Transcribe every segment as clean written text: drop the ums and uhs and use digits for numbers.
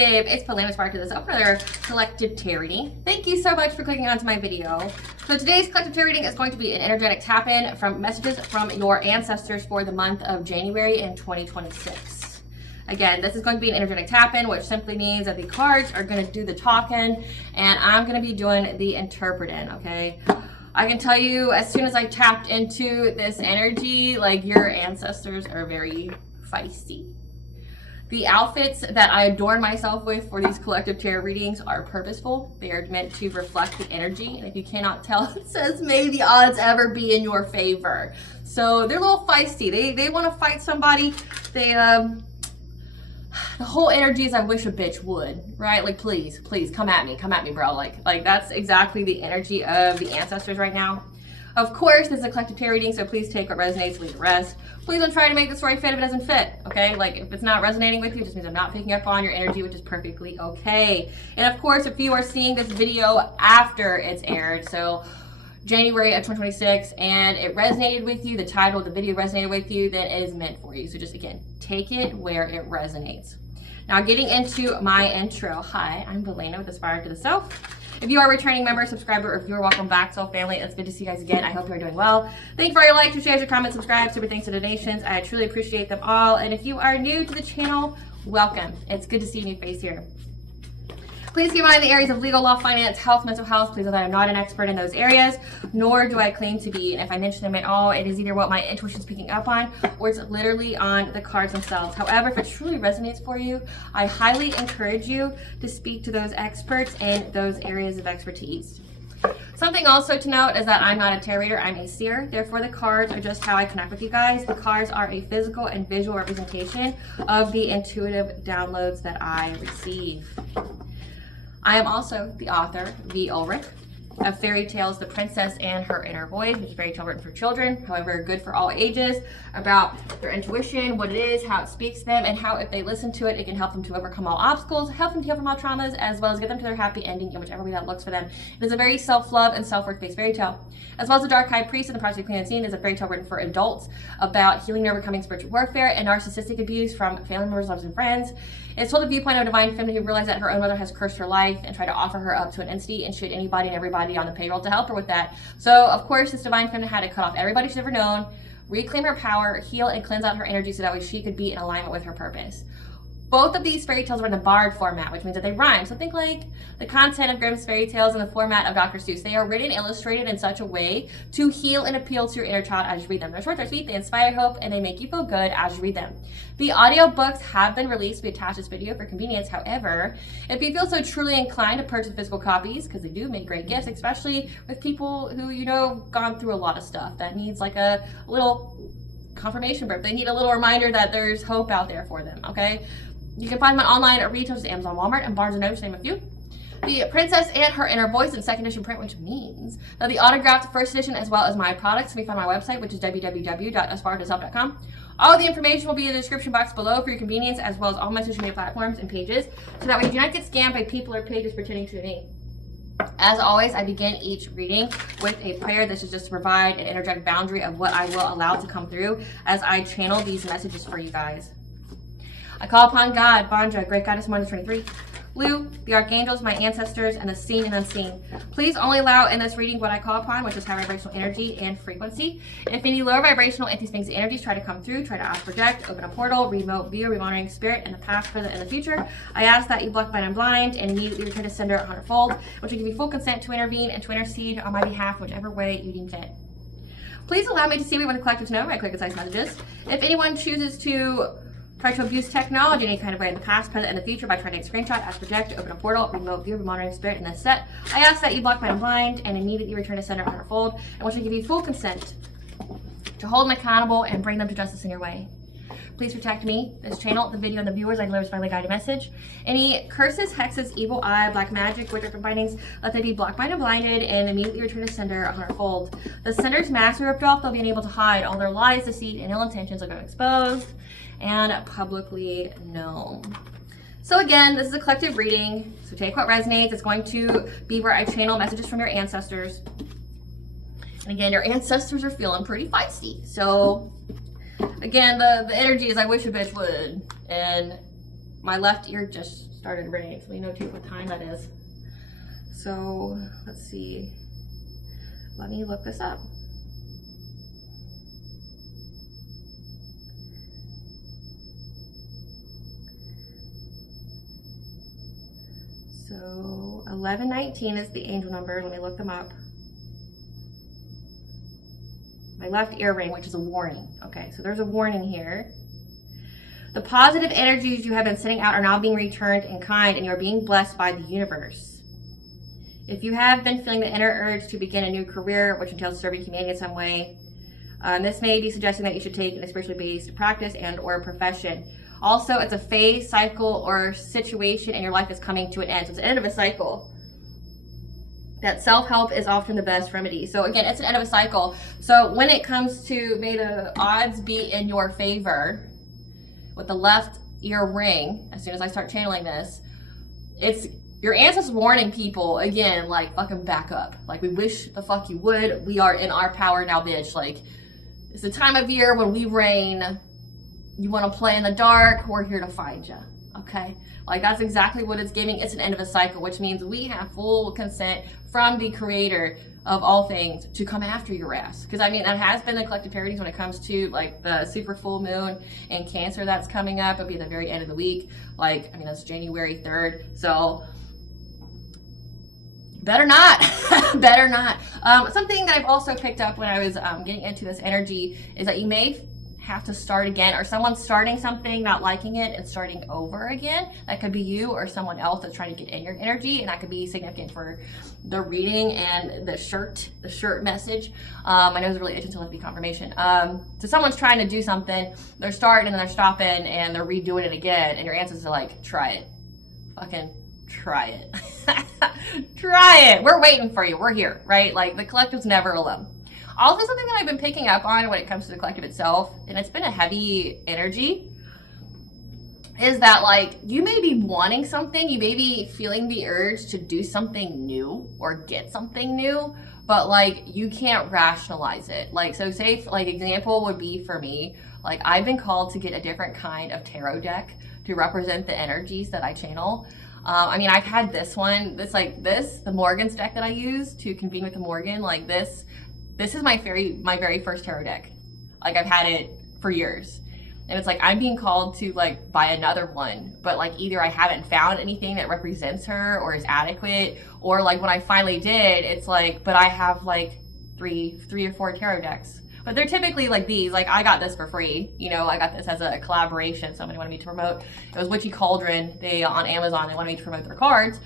Collective, it's Divinemasculinenetarotreading for their collective tarot reading. Thank you so much for clicking onto my video. So today's collective tarot reading is going to be an energetic tap-in from messages from your ancestors for the month of January in 2026. Again, this is going to be an energetic tap-in, which simply means that the cards are going to do the talking and I'm going to be doing the interpreting, okay? I can tell you, as soon as I tapped into this energy, like, your ancestors are very feisty. The outfits that I adorn myself with for these collective tarot readings are purposeful. They are meant to reflect the energy. And if you cannot tell, it says, may the odds ever be in your favor. So they're a little feisty. They want to fight somebody. The whole energy is I wish a bitch would, right? Like, please come at me, bro. Like that's exactly the energy of the ancestors right now. Of course, this is a collective tarot reading, so please take what resonates, leave the rest. Please don't try to make the story fit if it doesn't fit, okay? Like, if it's not resonating with you, it just means I'm not picking up on your energy, which is perfectly okay. And of course, if you are seeing this video after it's aired, so January of 2026, and it resonated with you, the title of the video resonated with you, then it is meant for you. So just, again, take it where it resonates. Now, getting into my intro. Hi, I'm Belena with Aspiraltotheself. If you are a returning member, subscriber, or if you're welcome back, soul family, it's good to see you guys again. I hope you're doing well. Thank you for your likes, your shares, your comments, subscribe, super thanks to donations. I truly appreciate them all. And if you are new to the channel, welcome. It's good to see a new face here. Please keep in mind the areas of legal, law, finance, health, mental health. Please know that I'm not an expert in those areas, nor do I claim to be. And if I mention them at all, it is either what my intuition is picking up on, or it's literally on the cards themselves. However, if it truly resonates for you, I highly encourage you to speak to those experts in those areas of expertise. Something also to note is that I'm not a tarot reader, I'm a seer. Therefore, the cards are just how I connect with you guys. The cards are a physical and visual representation of the intuitive downloads that I receive. I am also the author, V. Ulrich, of fairy tales The Princess and Her Inner Voice, which is a fairy tale written for children, however, good for all ages, about their intuition, what it is, how it speaks to them, and how if they listen to it, it can help them to overcome all obstacles, help them to heal from all traumas, as well as get them to their happy ending in whichever way that looks for them. It is a very self-love and self-work-based fairy tale. As well as The Dark High Priest and The Project Clean Unseen is a fairy tale written for adults about healing and overcoming spiritual warfare and narcissistic abuse from family members, lovers, and friends. It's told a viewpoint of a divine feminine who realized that her own mother has cursed her life and tried to offer her up to an entity and shoot anybody and everybody on the payroll to help her with that. So, of course, this divine feminine had to cut off everybody she's ever known, reclaim her power, heal and cleanse out her energy so that way she could be in alignment with her purpose. Both of these fairy tales are in a barred format, which means that they rhyme. So think like the content of Grimm's fairy tales in the format of Dr. Seuss. They are written, illustrated in such a way to heal and appeal to your inner child as you read them. They're short, they're sweet, they inspire hope, and they make you feel good as you read them. The audiobooks have been released. We attach this video for convenience. However, if you feel so truly inclined to purchase physical copies, because they do make great gifts, especially with people who, you know, have gone through a lot of stuff that needs like a little confirmation burp. They need a little reminder that there's hope out there for them, okay? You can find them online at retailers, Amazon, Walmart, and Barnes & Noble, to name a few. The Princess and Her Inner Voice in second edition print, which means that the autographed first edition as well as my products can be found on my website, which is www.aspiraltotheself.com. All the information will be in the description box below for your convenience, as well as all my social media platforms and pages, so that way you do not get scammed by people or pages pretending to be me. As always, I begin each reading with a prayer. This is just to provide an energetic boundary of what I will allow to come through as I channel these messages for you guys. I call upon God, Banja, Great Goddess Mother 23, Lu, the archangels, my ancestors, and the seen and unseen. Please only allow in this reading what I call upon, which is high vibrational energy and frequency. If any lower vibrational entities, things, energies try to come through, try to project, open a portal, remote view, remonitoring spirit in the past, present, and the future, I ask that you block, bind, and blind, and immediately return to sender 100-fold, which will give you full consent to intervene and to intercede on my behalf, whichever way you deem fit. Please allow me to see what the collectives know. I click concise messages. If anyone chooses to try to abuse technology in any kind of way in the past, present, and the future by trying to take a screenshot, as project, open a portal, remote view, monitoring spirit in this set, I ask that you block, bind, and blind, and immediately return to sender 100-fold, and which will give you full consent to hold them accountable and bring them to justice in your way. Please protect me, this channel, the video, and the viewers. I deliver this finally guided message. Any curses, hexes, evil eye, black magic, witchcraft bindings, let them be blocked, bind, and blinded, and immediately return to sender 100-fold. The sender's mask are ripped off. They'll be unable to hide. All their lies, deceit, and ill intentions are going to be exposed and publicly known. So again, this is a collective reading, so take what resonates. It's going to be where I channel messages from your ancestors. And again, your ancestors are feeling pretty feisty. So again, the energy is I wish a bitch would. And my left ear just started raining, so we know too what time that is. So let's see. Let me look this up. So 1119 is the angel number. Let me look them up. My left ear ring, which is a warning. Okay, so there's a warning here. The positive energies you have been sending out are now being returned in kind, and you are being blessed by the universe. If you have been feeling the inner urge to begin a new career, which entails serving humanity in some way, this may be suggesting that you should take a spiritually based practice and or profession. Also, it's a phase, cycle, or situation in your life that's coming to an end. So it's the end of a cycle. That self-help is often the best remedy. So again, it's an end of a cycle. So when it comes to may the odds be in your favor with the left ear ring, as soon as I start channeling this, it's your ancestors warning people, again, like, fucking back up. Like, we wish the fuck you would. We are in our power now, bitch. Like, it's the time of year when we reign. You want to play in the dark, we're here to find you, okay? Like, that's exactly what it's giving. It's an end of a cycle, which means we have full consent from the creator of all things to come after your ass. Because, I mean, that has been the collective readings when it comes to, like, the super full moon in Cancer that's coming up. It'll be at the very end of the week. Like, I mean, that's January 3rd. So, better not. Better not. Something that I've also picked up when I was getting into this energy is that you may have to start again, or someone's starting something, not liking it, and starting over again. That could be you or someone else that's trying to get in your energy, and that could be significant for the reading and the shirt message. I know it's really itching to let me confirmation. So someone's trying to do something, they're starting and then they're stopping and they're redoing it again, and your ancestors are like, try it. Fucking try it. Try it. We're waiting for you. We're here, right? Like, the collective's never alone. Also, something that I've been picking up on when it comes to the collective itself, and it's been a heavy energy, is that, like, you may be wanting something, you may be feeling the urge to do something new or get something new, but, like, you can't rationalize it. Like, so say, like, example would be for me, like, I've been called to get a different kind of tarot deck to represent the energies that I channel. I mean, I've had this one, the Morgan's deck that I use to convene with the Morgan, like this is my very first tarot deck. Like, I've had it for years. And it's like, I'm being called to, like, buy another one, but, like, either I haven't found anything that represents her or is adequate, or, like, when I finally did, it's like, but I have, like, three or four tarot decks. But they're typically like these. Like, I got this for free. You know, I got this as a collaboration. Somebody wanted me to promote. It was Witchy Cauldron. They, on Amazon, they wanted me to promote their cards.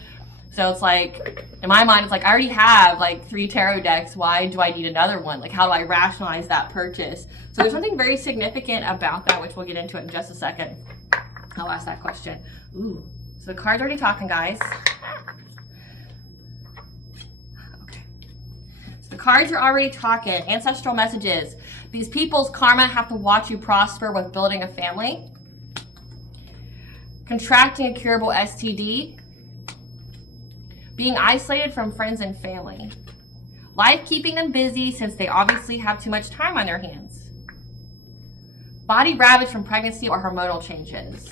So it's like, in my mind, it's like, I already have, like, 3 tarot decks. Why do I need another one? Like, how do I rationalize that purchase? So there's something very significant about that, which we'll get into it in just a second. I'll ask that question. Ooh. So the card's already talking, guys. Okay. So the cards are already talking. Ancestral messages. These people's karma have to watch you prosper with building a family. Contracting a curable STD. Being isolated from friends and family. Life keeping them busy since they obviously have too much time on their hands. Body ravaged from pregnancy or hormonal changes.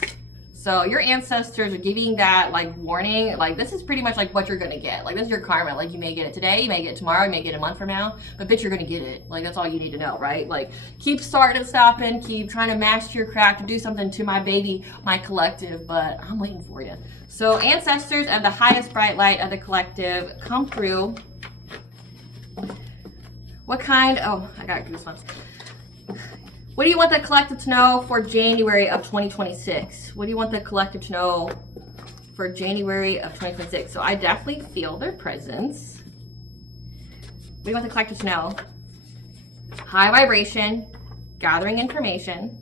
So your ancestors are giving that, like, warning. Like, this is pretty much like what you're gonna get. Like, this is your karma. Like, you may get it today, you may get it tomorrow, you may get it a month from now, but bitch, you're gonna get it. Like, that's all you need to know, right? Like, keep starting and stopping, keep trying to master your craft to do something to my baby, my collective, but I'm waiting for you. So ancestors of the highest bright light of the collective, come through. What kind, oh, I got goosebumps. What do you want the collective to know for January of 2026? What do you want the collective to know for January of 2026? So I definitely feel their presence. What do you want the collective to know? High vibration, gathering information,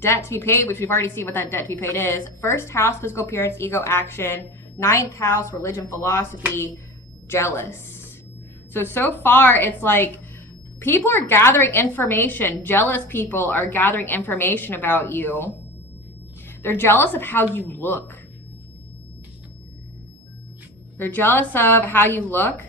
debt to be paid, which we've already seen what that debt to be paid is. First house, physical appearance, ego, action. 9th house, religion, philosophy, jealous. So far, it's like people are gathering information. Jealous people are gathering information about you. They're jealous of how you look. They're jealous of how you look.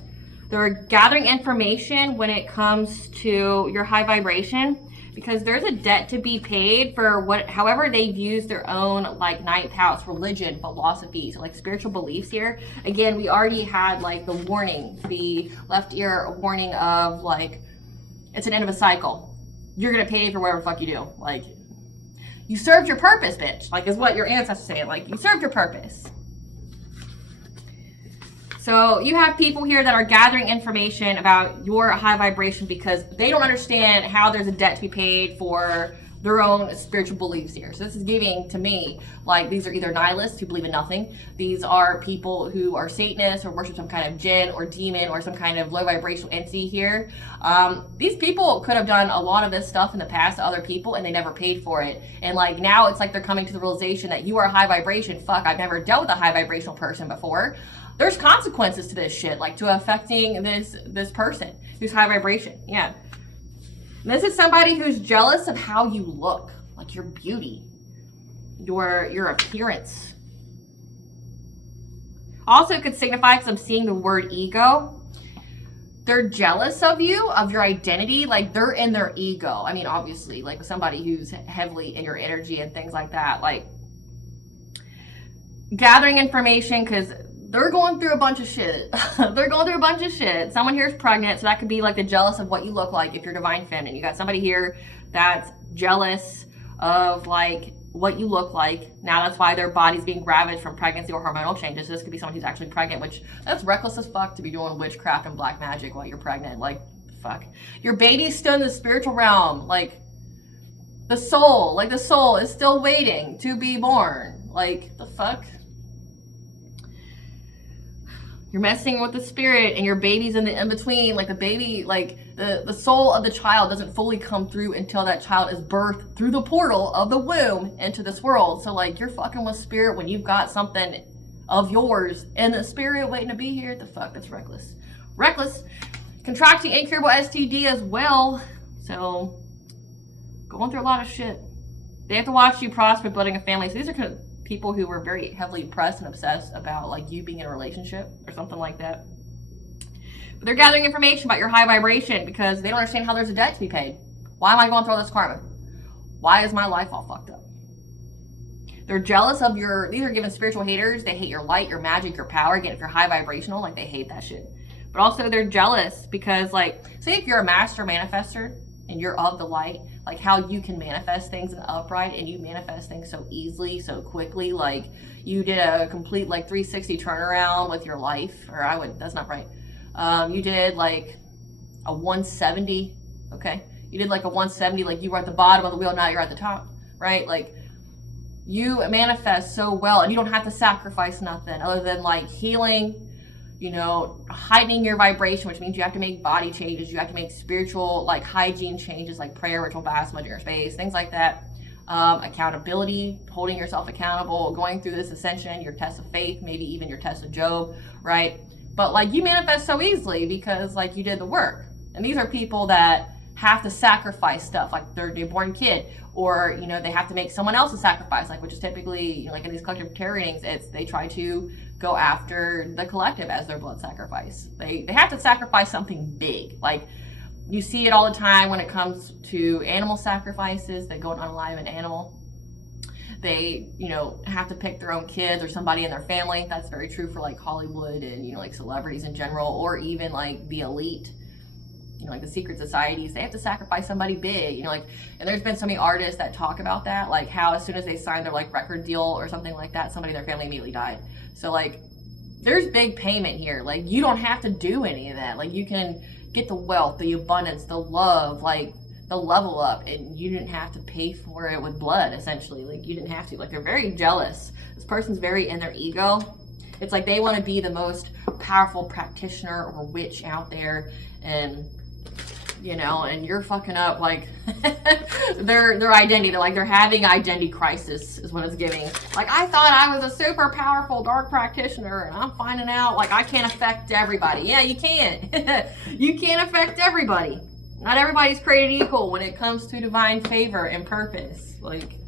They're gathering information when it comes to your high vibration. because there's a debt to be paid for however they've used their own like ninth house, religion, philosophies, like spiritual beliefs here. Again, we already had like the warning, the left ear warning of like, it's an end of a cycle. You're gonna pay for whatever the fuck you do. Like, you served your purpose, bitch. Like, is what your ancestors saying. Like, you served your purpose. So you have people here that are gathering information about your high vibration because they don't understand how there's a debt to be paid for their own spiritual beliefs here. So this is giving to me, like, these are either nihilists who believe in nothing. These are people who are Satanists or worship some kind of jinn or demon or some kind of low vibrational entity here. These people could have done a lot of this stuff in the past to other people and they never paid for it. And like now it's like they're coming to the realization that you are high vibration. Fuck, I've never dealt with a high vibrational person before. There's consequences to this shit, like to affecting this person who's high vibration. Yeah. And this is somebody who's jealous of how you look, like your beauty, your appearance. Also could signify, because I'm seeing the word ego, they're jealous of you, of your identity, like they're in their ego. I mean, obviously, like somebody who's heavily in your energy and things like that, like gathering information, because they're going through a bunch of shit. They're going through a bunch of shit. Someone here is pregnant, so that could be like the jealous of what you look like if you're divine feminine. You got somebody here that's jealous of like what you look like. Now that's why their body's being ravaged from pregnancy or hormonal changes. So this could be someone who's actually pregnant, which that's reckless as fuck to be doing witchcraft and black magic while you're pregnant. Like, fuck. Your baby's still in the spiritual realm. Like, the soul is still waiting to be born. Like, the fuck? You're messing with the spirit and your baby's in the in-between. Like the baby, like the soul of the child doesn't fully come through until that child is birthed through the portal of the womb into this world. So like you're fucking with spirit when you've got something of yours in the spirit waiting to be here. The fuck, that's reckless. Reckless. Contracting incurable STD as well. So going through a lot of shit. They have to watch you prosper building a family. So these are kind of people who were very heavily pressed and obsessed about like you being in a relationship or something like that. But they're gathering information about your high vibration because they don't understand how there's a debt to be paid. Why am I going through all this karma? Why is my life all fucked up? They're jealous of these are given spiritual haters. They hate your light, your magic, your power. Again, if you're high vibrational, like they hate that shit. But also they're jealous because like, say if you're a master manifester and you're of the light, like how you can manifest things in the upright and you manifest things so easily, so quickly, like you did a complete like 360 turnaround with your life, that's not right. You did like a 170, okay? You did like a 170, like you were at the bottom of the wheel, now you're at the top, right? Like you manifest so well and you don't have to sacrifice nothing other than like healing, you know, heightening your vibration, which means you have to make body changes, you have to make spiritual like hygiene changes like prayer, ritual baths, smudging your space, things like that. Accountability, holding yourself accountable, going through this ascension, your test of faith, maybe even your test of Job, right? But like you manifest so easily because like you did the work. And these are people that have to sacrifice stuff, like their newborn kid, or you know they have to make someone else a sacrifice, like which is typically, you know, like in these collective tarot readings, they try to go after the collective as their blood sacrifice. They have to sacrifice something big. Like you see it all the time when it comes to animal sacrifices. They go and unalive an animal. They, you know, have to pick their own kids or somebody in their family. That's very true for like Hollywood and, you know, like celebrities in general, or even like the elite. You know, like the secret societies, they have to sacrifice somebody big, you know, like, and there's been so many artists that talk about that, like how as soon as they signed their like record deal or something like that, somebody in their family immediately died. So like, there's big payment here. Like you don't have to do any of that. Like you can get the wealth, the abundance, the love, like the level up, and you didn't have to pay for it with blood, essentially. Like you didn't have to. Like they're very jealous. This person's very in their ego. It's like they want to be the most powerful practitioner or witch out there, and you know, and you're fucking up like their identity. They're like, they're having identity crisis is what it's giving. Like, I thought I was a super powerful dark practitioner and I'm finding out like I can't affect everybody. Yeah, you can't. You can't affect everybody. Not everybody's created equal when it comes to divine favor and purpose. Like,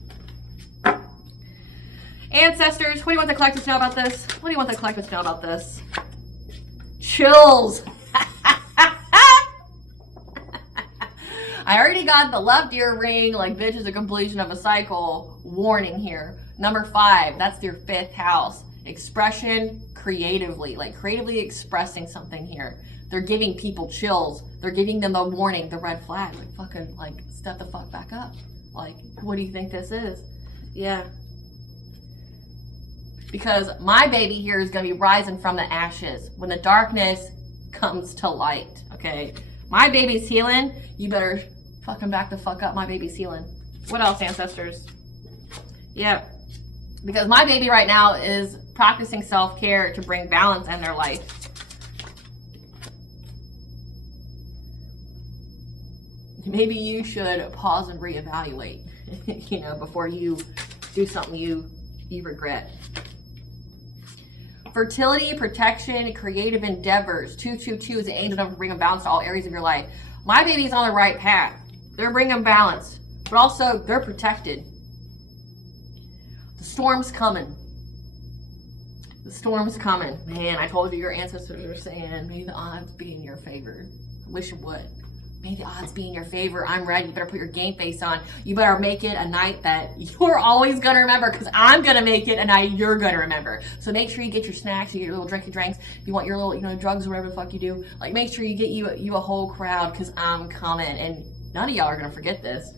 ancestors, what do you want the collective to know about this? What do you want the collective to know about this? Chills. I already got the left ear ring, like bitch is a completion of a cycle warning here. Number 5, that's your 5th house. Expression creatively, like creatively expressing something here. They're giving people chills. They're giving them the warning, the red flag, like fucking like step the fuck back up. Like, what do you think this is? Yeah. Because my baby here is going to be rising from the ashes when the darkness comes to light, okay? My baby's healing. You better fucking back the fuck up. My baby's healing. What else, ancestors? Yeah. Because my baby right now is practicing self-care to bring balance in their life. Maybe you should pause and reevaluate, you know, before you do something you regret. Fertility, protection, creative endeavors. 222 is the angel number, bringing balance to all areas of your life. My baby's on the right path. They're bringing balance, but also they're protected. The storm's coming. The storm's coming. Man, I told you your ancestors are saying, may the odds be in your favor. I wish it would. May the odds be in your favor. I'm ready. You better put your game face on. You better make it a night that you're always going to remember, because I'm going to make it a night you're going to remember. So make sure you get your snacks, you get your little drinky drinks. If you want your little, you know, drugs or whatever the fuck you do, like make sure you get you a whole crowd, because I'm coming. And none of y'all are going to forget this.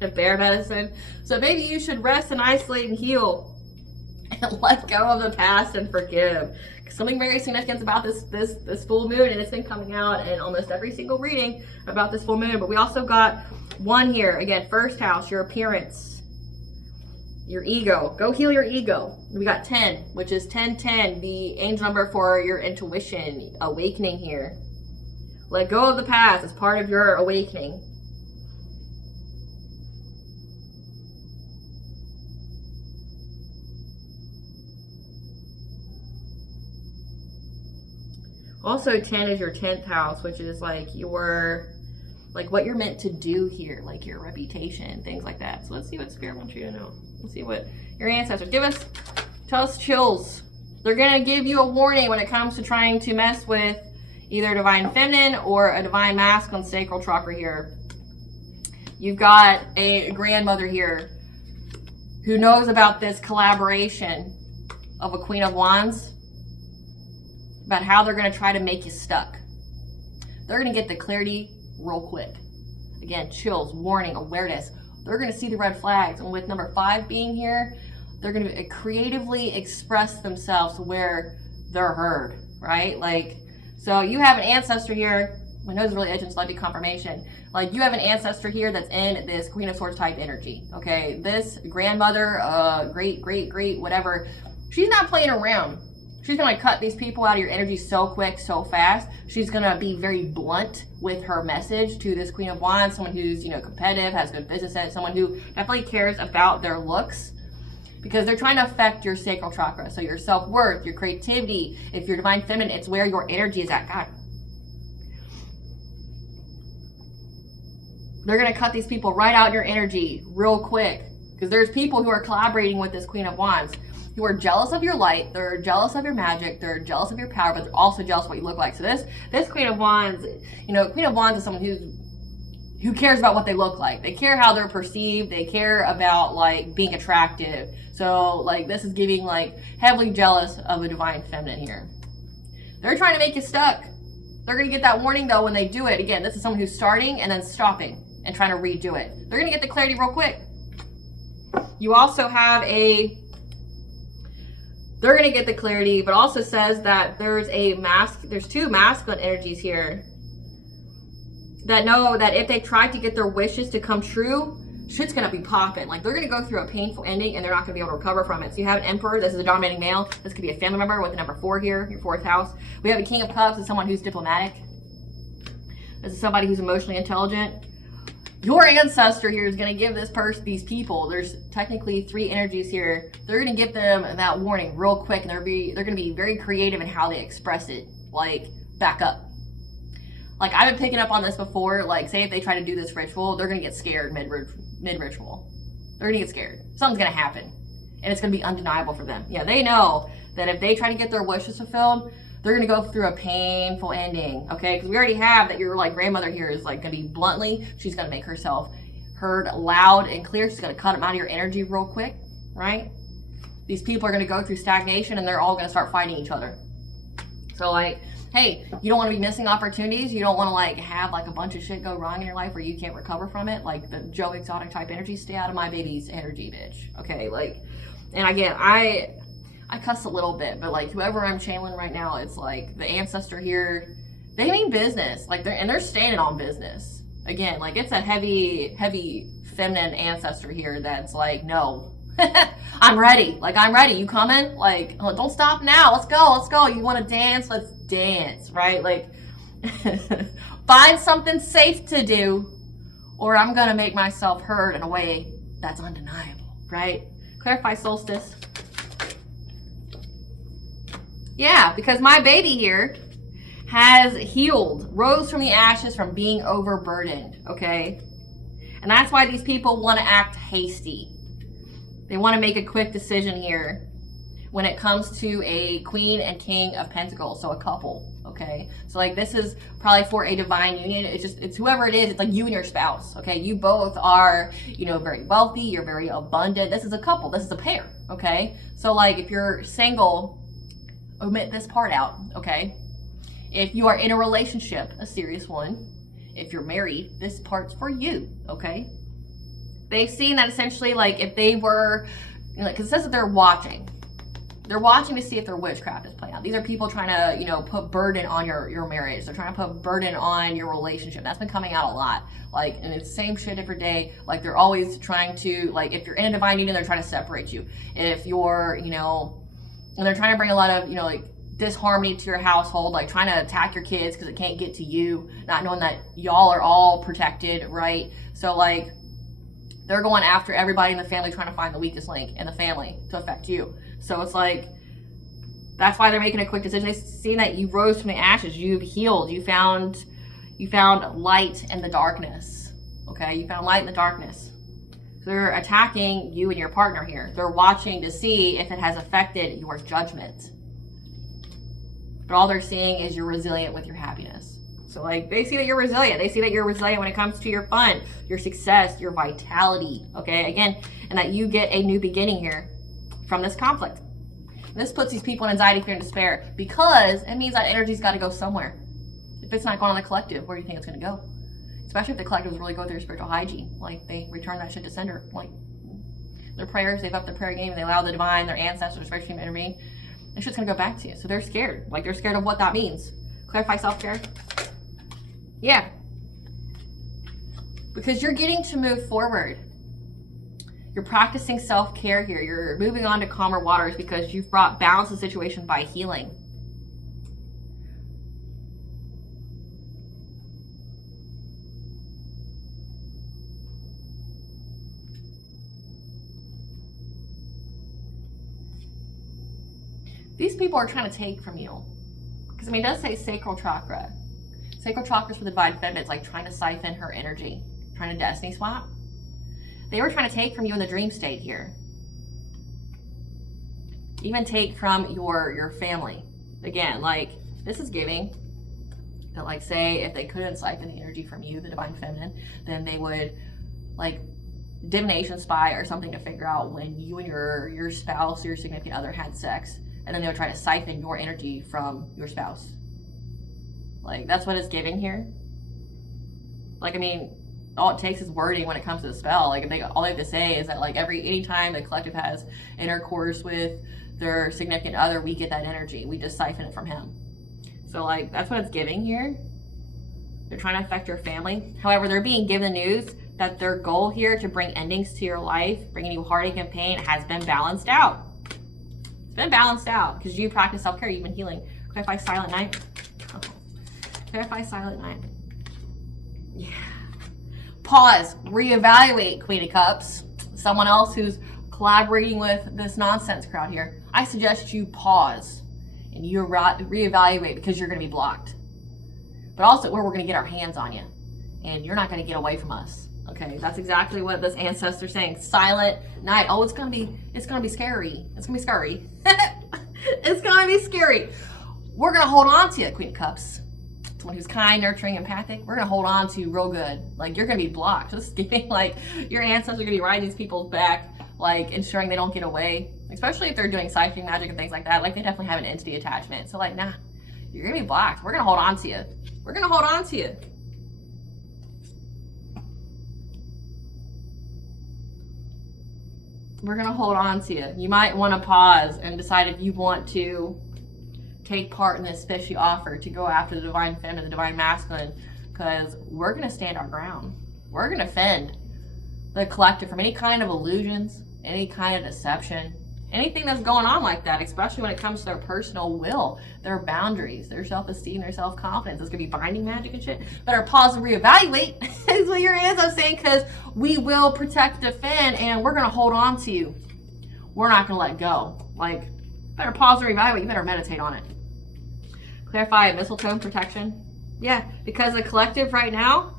The bear medicine. So maybe you should rest and isolate and heal. And let go of the past and forgive. Something very significant about this full moon, and it's been coming out in almost every single reading about this full moon. But we also got 1 here. Again, 1st house, your appearance, your ego. Go heal your ego. We got 10, which is 1010, the angel number for your intuition, awakening here. Let go of the past as part of your awakening. Also, 10 is your 10th house, which is like what you're meant to do here, like your reputation, things like that. So let's see what Spirit wants you to know. Let's see what your ancestors tell us chills. They're gonna give you a warning when it comes to trying to mess with either divine feminine or a divine masculine sacral chakra here. You've got a grandmother here who knows about this collaboration of a Queen of Wands, about how they're going to try to make you stuck. They're going to get the clarity real quick. Again, chills, warning, awareness. They're going to see the red flags. And with number 5 being here, they're going to creatively express themselves where they're heard, right? Like, so you have an ancestor here. My nose is really itching, so that'd be confirmation. Like, you have an ancestor here that's in this Queen of Swords type energy, okay? This grandmother, great, whatever, she's not playing around. She's going to cut these people out of your energy so quick, so fast. She's going to be very blunt with her message to this Queen of Wands, someone who's, you know, competitive, has good business sense, someone who definitely cares about their looks, because they're trying to affect your sacral chakra. So your self-worth, your creativity, if you're divine feminine, it's where your energy is at. God. They're going to cut these people right out your energy real quick, because there's people who are collaborating with this Queen of Wands who are jealous of your light, they're jealous of your magic, they're jealous of your power, but they're also jealous of what you look like. So this Queen of Wands, you know, Queen of Wands is someone who cares about what they look like. They care how they're perceived. They care about like being attractive. So like this is giving like heavily jealous of a divine feminine here. They're trying to make you stuck. They're going to get that warning though when they do it. Again, this is someone who's starting and then stopping and trying to redo it. They're going to get the clarity real quick. You also have they're going to get the clarity, but also says that there's two masculine energies here that know that if they try to get their wishes to come true, shit's going to be popping. Like, they're going to go through a painful ending and they're not going to be able to recover from it. So you have an Emperor. This is a dominating male. This could be a family member with the number 4 here, your 4th house. We have a King of Cups. This is someone who's diplomatic. This is somebody who's emotionally intelligent. Your ancestor here is going to give these people, there's technically 3 energies here. They're going to give them that warning real quick, and they're going to be very creative in how they express it. Like, back up. Like, I've been picking up on this before. Like, say if they try to do this ritual, they're going to get scared mid-ritual. They're going to get scared. Something's going to happen, and it's going to be undeniable for them. Yeah, they know that if they try to get their wishes fulfilled, they're going to go through a painful ending, okay? Because we already have that your like grandmother here is like going to be bluntly, she's going to make herself heard loud and clear. She's going to cut them out of your energy real quick, right? These people are going to go through stagnation and they're all going to start fighting each other. So like, hey, you don't want to be missing opportunities. You don't want to like have like a bunch of shit go wrong in your life where you can't recover from it. Like the Joe Exotic type energy, stay out of my baby's energy, bitch. Okay, like, and again, I cuss a little bit, but like whoever I'm channeling right now, it's like the ancestor here, they mean business. Like they're standing on business. Again, like it's a heavy feminine ancestor here that's like, no, I'm ready. Like, I'm ready. You coming? Like, oh, don't stop now. Let's go. You want to dance? Let's dance, right? Like, find something safe to do, or I'm going to make myself heard in a way that's undeniable, right? Clarify solstice. Yeah, because my baby here has healed, rose from the ashes from being overburdened, okay? And that's why these people want to act hasty. They want to make a quick decision here when it comes to a Queen and King of Pentacles, so a couple, okay? So like this is probably for a divine union. It's whoever it is, it's like you and your spouse, okay? You both are, you know, very wealthy, you're very abundant. This is a couple, this is a pair, okay? So like if you're single, omit this part out, okay? If you are in a relationship, a serious one, if you're married, this part's for you, okay? They've seen that essentially, like, if they were, you know, because it says that they're watching. They're watching to see if their witchcraft is playing out. These are people trying to, you know, put burden on your marriage. They're trying to put burden on your relationship. That's been coming out a lot. Like, and it's the same shit every day. Like, they're always trying to, like, if you're in a divine union, they're trying to separate you. If you're, you know, and they're trying to bring a lot of, you know, like, disharmony to your household, like trying to attack your kids because it can't get to you, not knowing that y'all are all protected, right? So, like, they're going after everybody in the family, trying to find the weakest link in the family to affect you. So it's like, that's why they're making a quick decision. They've seen that you rose from the ashes, you've healed, you found light in the darkness, okay? You found light in the darkness. So they're attacking you and your partner here. They're watching to see if it has affected your judgment. But all they're seeing is you're resilient with your happiness. So like, they see that you're resilient. They see that you're resilient when it comes to your fun, your success, your vitality, okay? Again, and that you get a new beginning here from this conflict. And this puts these people in anxiety, fear, and despair because it means that energy's got to go somewhere. If it's not going on the collective, where do you think it's going to go? Especially if the collectives really go through spiritual hygiene. Like, they return that shit to sender. Like, their prayers, they've upped the prayer game, and they allow the divine, their ancestors, spiritual team to intervene. That shit's going to go back to you. So they're scared. Like, they're scared of what that means. Clarify self-care. Yeah. Because you're getting to move forward. You're practicing self-care here. You're moving on to calmer waters because you've brought balance to the situation by healing. These people are trying to take from you. Because, I mean, it does say sacral chakra. Sacral chakra is for the divine feminine. It's like trying to siphon her energy, trying to destiny swap. They were trying to take from you in the dream state here. Even take from your family. Again, like, this is giving. That, like, say, if they couldn't siphon the energy from you, the divine feminine, then they would, like, divination spy or something to figure out when you and your spouse or your significant other had sex. And then they would try to siphon your energy from your spouse. Like, that's what it's giving here. Like, I mean, all it takes is wording when it comes to the spell. Like, all they have to say is that, like, anytime the collective has intercourse with their significant other, we get that energy. We just siphon it from him. So, like, that's what it's giving here. They're trying to affect your family. However, they're being given the news that their goal here to bring endings to your life, bringing you heartache and pain, has been balanced out. It's been balanced out because you practice self-care. You've been healing. Clarify silent night. Oh. Clarify silent night. Yeah. Pause. Reevaluate, Queen of Cups. Someone else who's collaborating with this nonsense crowd here. I suggest you pause and you reevaluate because you're going to be blocked. But also, we're going to get our hands on you. And you're not going to get away from us. Okay, that's exactly what this ancestor's saying. Silent night. Oh, it's gonna be scary. It's gonna be scary. It's gonna be scary. we're going to hold on to you, Queen of Cups. Someone who's kind, nurturing, empathic, we're going to hold on to real good. Like, you're going to be blocked. Just giving, like, your ancestors are going to be riding these people's back, like, ensuring they don't get away. Especially if they're doing siphoning magic and things like that. Like, they definitely have an entity attachment. So, like, nah, you're going to be blocked. We're going to hold on to you. We're going to hold on to you. We're going to hold on to you. You might want to pause and decide if you want to take part in this fishy offer to go after the divine feminine, the divine masculine, because we're going to stand our ground. We're going to defend the collective from any kind of illusions, any kind of deception, anything that's going on like that, especially when it comes to their personal will, their boundaries, their self-esteem, their self-confidence. It's going to be binding magic and shit. Better pause and reevaluate is what your is. I'm saying, because we will protect, defend, and we're going to hold on to you. We're not going to let go. Like, better pause and reevaluate. You better meditate on it. Clarify mistletoe protection. Yeah, because the collective right now,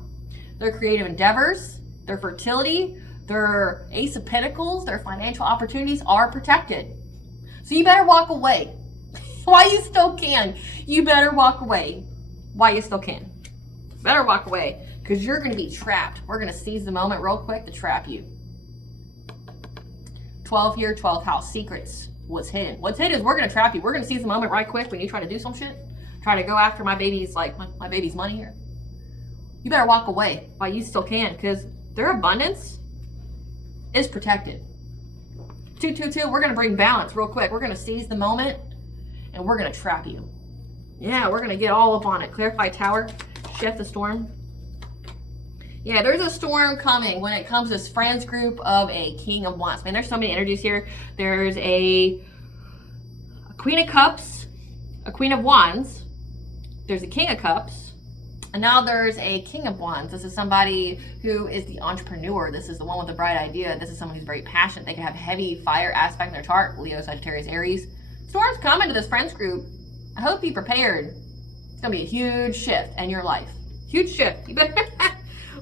their creative endeavors, their fertility, their Ace of Pentacles, their financial opportunities are protected. So you better walk away while you still can. You better walk away while you still can. Better walk away, because you're going to be trapped. We're going to seize the moment real quick to trap you. 12 here, 12th house. Secrets. What's hidden? What's hidden is we're going to trap you. We're going to seize the moment right quick when you try to do some shit. Try to go after my baby's, like, my baby's money here. You better walk away while you still can, because their abundance is protected. 222, we're going to bring balance real quick. We're going to seize the moment, and we're going to trap you. Yeah, we're going to get all up on it. Clarify Tower. Shift the storm. Yeah, there's a storm coming when it comes to this friends group of a King of Wands. Man, there's so many energies here. There's a Queen of Cups, a Queen of Wands. There's a King of Cups. And now there's a King of Wands. This is somebody who is the entrepreneur. This is the one with the bright idea. This is someone who's very passionate. They can have heavy fire aspect in their chart. Leo, Sagittarius, Aries. Storm's coming to this friends group. I hope you're prepared. It's going to be a huge shift in your life. Huge shift. You better...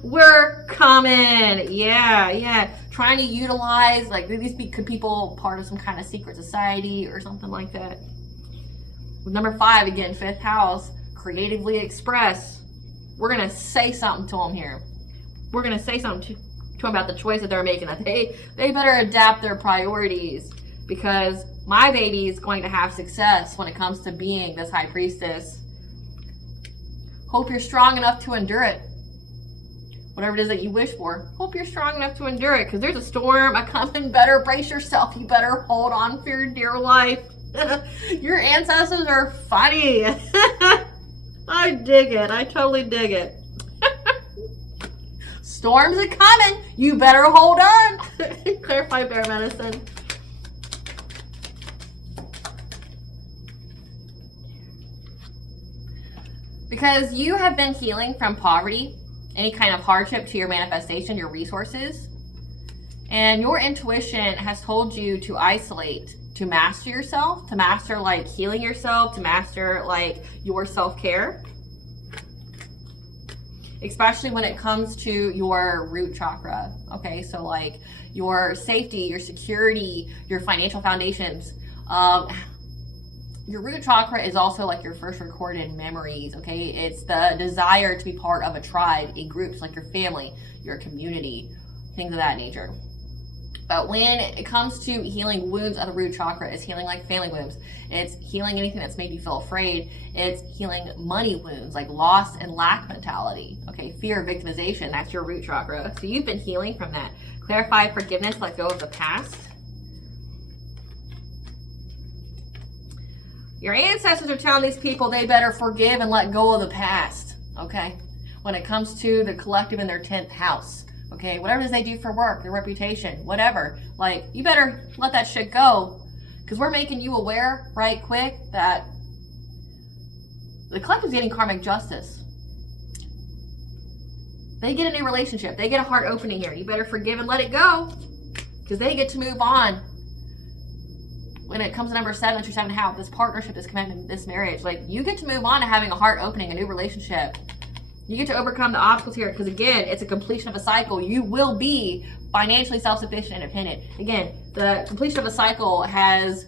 We're coming. Yeah. Trying to utilize, like, these could people part of some kind of secret society or something like that. With number 5, again, 5th house, creatively express. We're going to say something to them here. We're going to say something to them about the choice that they're making. That they better adapt their priorities, because my baby is going to have success when it comes to being this high priestess. Hope you're strong enough to endure it. Whatever it is that you wish for, hope you're strong enough to endure it, because there's a storm coming. Better brace yourself. You better hold on for your dear life. Your ancestors are funny. I dig it. I totally dig it. Storms are coming. You better hold on. Clarify bear medicine. Because you have been healing from poverty, any kind of hardship to your manifestation, your resources. And your intuition has told you to isolate, to master yourself, to master, like, healing yourself, to master, like, your self-care. Especially when it comes to your root chakra. Okay, so, like, your safety, your security, your financial foundations. Your root chakra is also like your first recorded memories, okay? It's the desire to be part of a tribe, a group, so like your family, your community, things of that nature. But when it comes to healing wounds of the root chakra, it's healing like family wounds. It's healing anything that's made you feel afraid. It's healing money wounds, like loss and lack mentality, okay? Fear, victimization, that's your root chakra. So you've been healing from that. Clarify forgiveness, let go of the past. Your ancestors are telling these people they better forgive and let go of the past, okay? When it comes to the collective in their 10th house, okay? Whatever it is they do for work, their reputation, whatever. Like, you better let that shit go, because we're making you aware right quick that the collective's getting karmic justice. They get a new relationship. They get a heart opening here. You better forgive and let it go, because they get to move on. When it comes to number 7, that's your 7th house, this partnership, this commitment, this marriage, like, you get to move on to having a heart opening, a new relationship. You get to overcome the obstacles here, because again, it's a completion of a cycle. You will be financially self-sufficient and independent. Again, the completion of a cycle has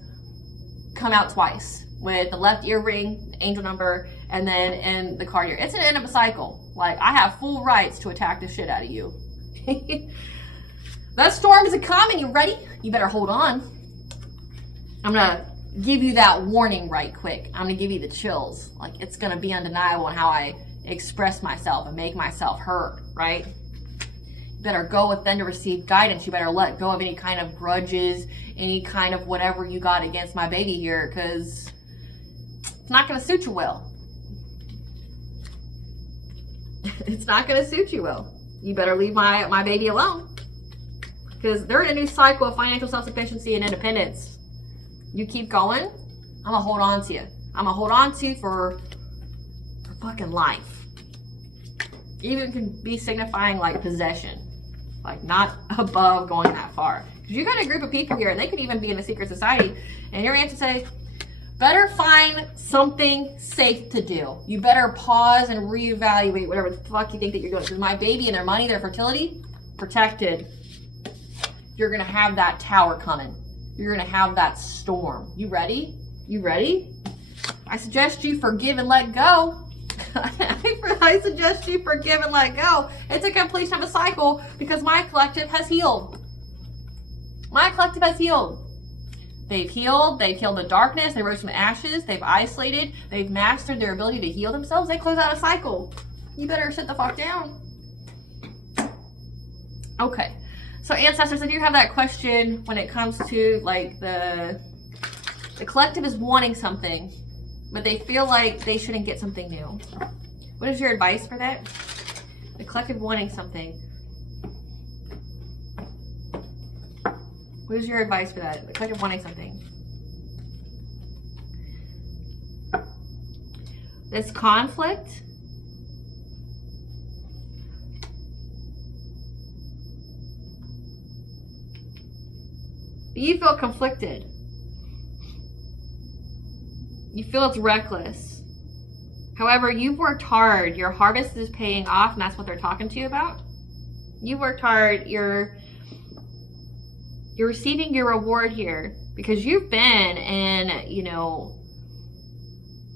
come out twice. with the left earring, the angel number, and then in the card here. It's an end of a cycle. Like, I have full rights to attack the shit out of you. That storm is coming. You ready? You better hold on. I'm gonna give you that warning right quick. I'm gonna give you the chills. Like, it's gonna be undeniable in how I express myself and make myself heard, right? You better go within to receive guidance. You better let go of any kind of grudges, any kind of whatever you got against my baby here, because it's not gonna suit you well. It's not gonna suit you well. You better leave my baby alone, because they're in a new cycle of financial self-sufficiency and independence. You keep going, I'm gonna hold on to you. I'm gonna hold on to you for fucking life. Even can be signifying like possession, like not above going that far. Because you got a group of people here, and they could even be in a secret society, and your answer say, better find something safe to do. You better pause and reevaluate whatever the fuck you think that you're doing. Because my baby and their money, their fertility, protected. You're gonna have that tower coming. You're gonna have that storm. You ready? You ready? I suggest you forgive and let go. I suggest you forgive and let go. It's a completion of a cycle, because my collective has healed. My collective has healed. They've healed the darkness, they rose from the ashes, they've isolated, they've mastered their ability to heal themselves, they close out a cycle. You better sit the fuck down. Okay, so ancestors, I do have that question when it comes to like the collective is wanting something, but they feel like they shouldn't get something new. What is your advice for that? The collective wanting something. What is your advice for that? The collective wanting something. This conflict. You feel conflicted. You feel it's reckless. However, you've worked hard. Your harvest is paying off, and that's what they're talking to you about. You worked hard. You're receiving your reward here, because you've been in,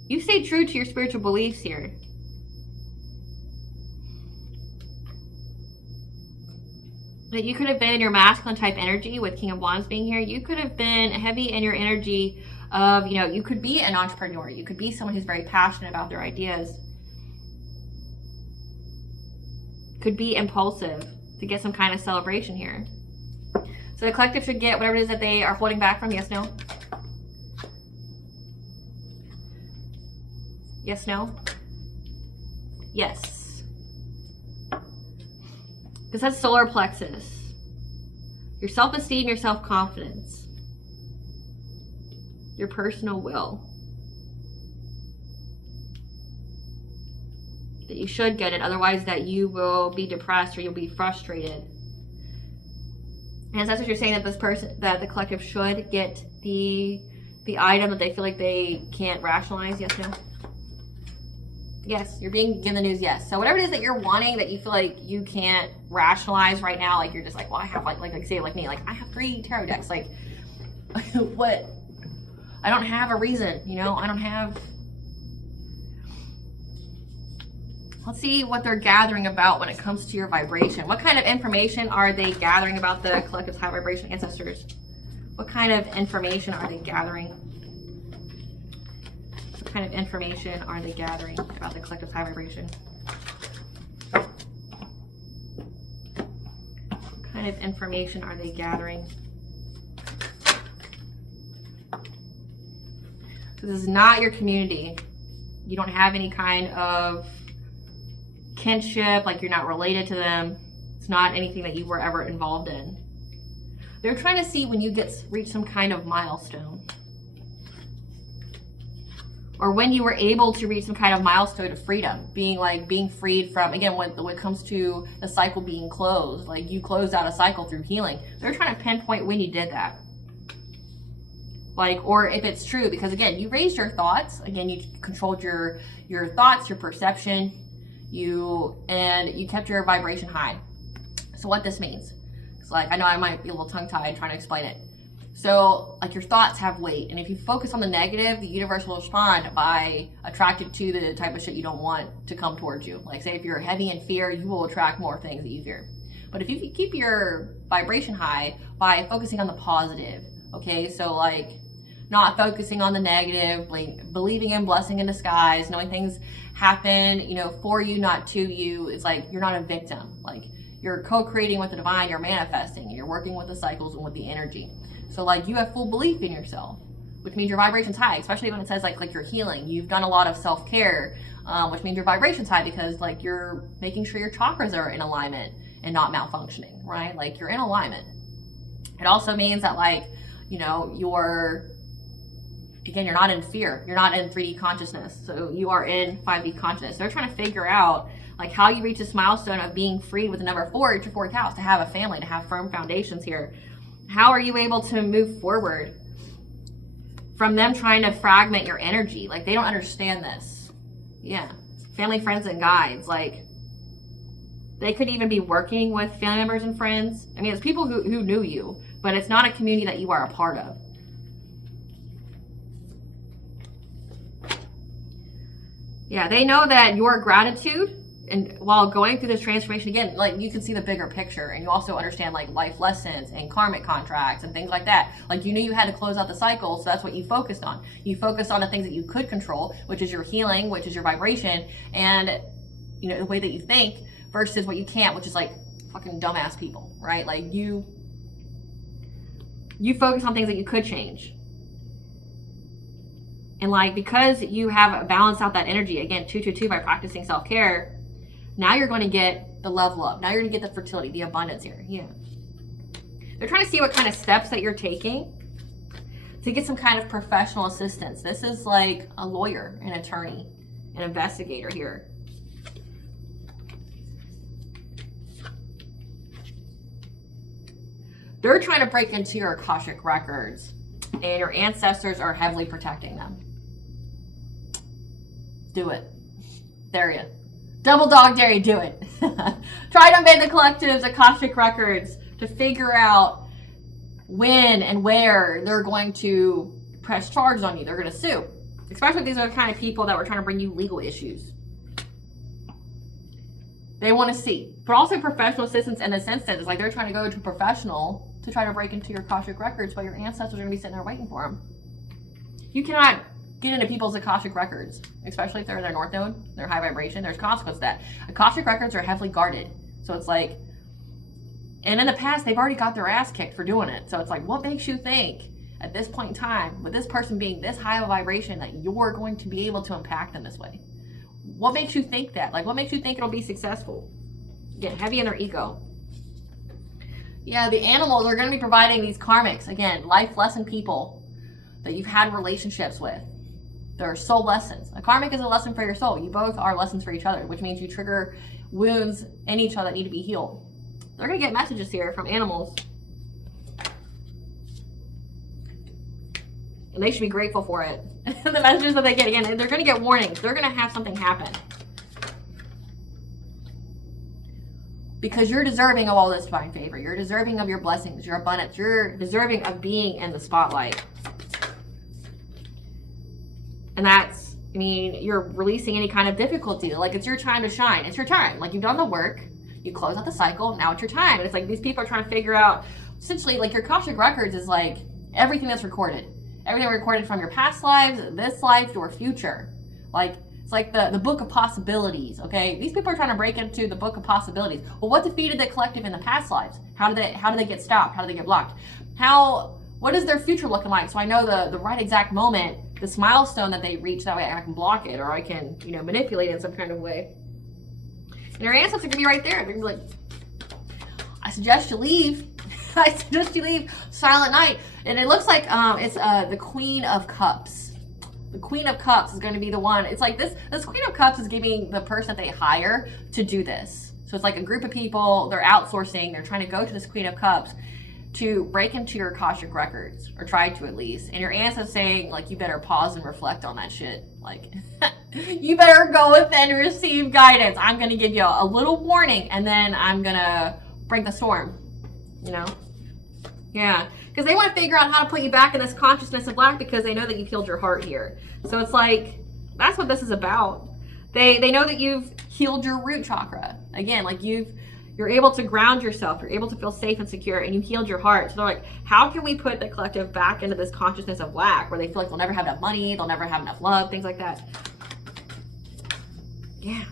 you stay true to your spiritual beliefs here. That you could have been in your masculine type energy with King of Wands being here. You could have been heavy in your energy of, you could be an entrepreneur. You could be someone who's very passionate about their ideas. Could be impulsive to get some kind of celebration here. So the collective should get whatever it is that they are holding back from. Yes, no? Yes, no? Yes. Because that's solar plexus. Your self-esteem, your self-confidence. Your personal will. That you should get it, otherwise that you will be depressed or you'll be frustrated. And that's what you're saying, that this person, that the collective should get the item that they feel like they can't rationalize. Yes, no? Yes, you're being given the news, yes. So whatever it is that you're wanting that you feel like you can't rationalize right now, like you're just like, well, I have like say like me, like I have 3 tarot decks. Like, what? I don't have a reason, I don't have. Let's see what they're gathering about when it comes to your vibration. What kind of information are they gathering about the collective's high vibration ancestors? What kind of information are they gathering? What kind of information are they gathering about the collective's high vibration? What kind of information are they gathering? This is not your community. You don't have any kind of kinship, like you're not related to them. It's not anything that you were ever involved in. They're trying to see when you reach some kind of milestone, or when you were able to reach some kind of milestone of freedom, being freed from, again, when it comes to the cycle being closed, like you closed out a cycle through healing. They're trying to pinpoint when you did that. Or if it's true, because again, you raised your thoughts. Again, you controlled your thoughts, your perception. You kept your vibration high. So what this means, it's like, I know I might be a little tongue-tied trying to explain it. So like your thoughts have weight, and if you focus on the negative, the universe will respond by attracting to the type of shit you don't want to come towards you. Like say if you're heavy in fear, you will attract more things that you fear. But if you keep your vibration high by focusing on the positive, okay, so like not focusing on the negative, believing in blessing in disguise, knowing things happen, you know, for you, not to you. It's like you're not a victim. Like you're co-creating with the divine, you're manifesting, you're working with the cycles and with the energy. So like you have full belief in yourself, which means your vibration's high, especially when it says like you're healing. You've done a lot of self-care, which means your vibration's high because like you're making sure your chakras are in alignment and not malfunctioning, right? Like you're in alignment. It also means that like, you know, you're not in fear. You're not in 3D consciousness. So you are in 5D consciousness. They're trying to figure out like how you reach this milestone of being free with the number 4 at your 4th house, to have a family, to have firm foundations here. How are you able to move forward from them trying to fragment your energy? Like they don't understand this. Yeah. Family, friends, and guides. Like they could even be working with family members and friends. I mean, it's people who knew you, but it's not a community that you are a part of. Yeah, they know that your gratitude, and while going through this transformation again, like you can see the bigger picture, and you also understand like life lessons and karmic contracts and things like that. Like you knew you had to close out the cycle, so that's what you focused on. You focused on the things that you could control, which is your healing, which is your vibration, and you know, the way that you think, versus what you can't, which is like fucking dumbass people, right? Like you focus on things that you could change. And like, because you have balanced out that energy, again, 222 by practicing self-care, now you're going to get the level up. Now you're going to get the fertility, the abundance here. Yeah. They're trying to see what kind of steps that you're taking to get some kind of professional assistance. This is like a lawyer, an attorney, an investigator here. They're trying to break into your Akashic records, and your ancestors are heavily protecting them. Do it. Dare you. Double dog dare you, do it. Try to invade the collective's Akashic records to figure out when and where they're going to press charges on you. They're going to sue. Especially if these are the kind of people that were trying to bring you legal issues. They want to see. But also professional assistance in this instance. It's like they're trying to go to a professional to try to break into your Akashic records while your ancestors are going to be sitting there waiting for them. You cannot get into people's Akashic records, especially if they're in their North Node, their high vibration. There's consequence to that. Akashic records are heavily guarded. So it's like, and in the past, they've already got their ass kicked for doing it. So it's like, what makes you think at this point in time, with this person being this high of a vibration, that you're going to be able to impact them this way? What makes you think that? Like, what makes you think it'll be successful? Get heavy in their ego. Yeah, the animals are going to be providing these karmics. Again, life lesson people that you've had relationships with. They're soul lessons. A karmic is a lesson for your soul. You both are lessons for each other, which means you trigger wounds in each other that need to be healed. They're going to get messages here from animals. And they should be grateful for it. The messages that they get, again, they're going to get warnings. They're going to have something happen. Because you're deserving of all this divine favor. You're deserving of your blessings, your abundance. You're deserving of being in the spotlight. And that's, I mean, you're releasing any kind of difficulty. Like, it's your time to shine. It's your time. Like, you've done the work. You close out the cycle. Now it's your time. And it's like these people are trying to figure out, essentially, like, your Akashic records is like everything that's recorded. Everything recorded from your past lives, this life, your future. Like, it's like the book of possibilities, okay? These people are trying to break into the book of possibilities. Well, what defeated the collective in the past lives? How do they get stopped? How do they get blocked? What is their future looking like? So I know the right exact moment, this milestone that they reach, that way I can block it, or I can, you know, manipulate it in some kind of way. And your ancestors are gonna be right there. They're gonna be like, I suggest you leave. I suggest you leave Silent Night. And it looks like it's the Queen of Cups. The Queen of Cups is going to be the one. It's like this Queen of Cups is giving the person that they hire to do this. So it's like a group of people, they're outsourcing, they're trying to go to this Queen of Cups to break into your Akashic records, or try to at least. And your ancestors saying, like, you better pause and reflect on that shit. Like, you better go within and receive guidance. I'm going to give you a little warning, and then I'm going to bring the storm, you know? Yeah. Because they want to figure out how to put you back in this consciousness of lack because they know that you've healed your heart here. So it's like, that's what this is about. They know that you've healed your root chakra. Again, like you're able to ground yourself. You're able to feel safe and secure, and you healed your heart. So they're like, how can we put the collective back into this consciousness of lack where they feel like they'll never have enough money, they'll never have enough love, things like that. Yeah.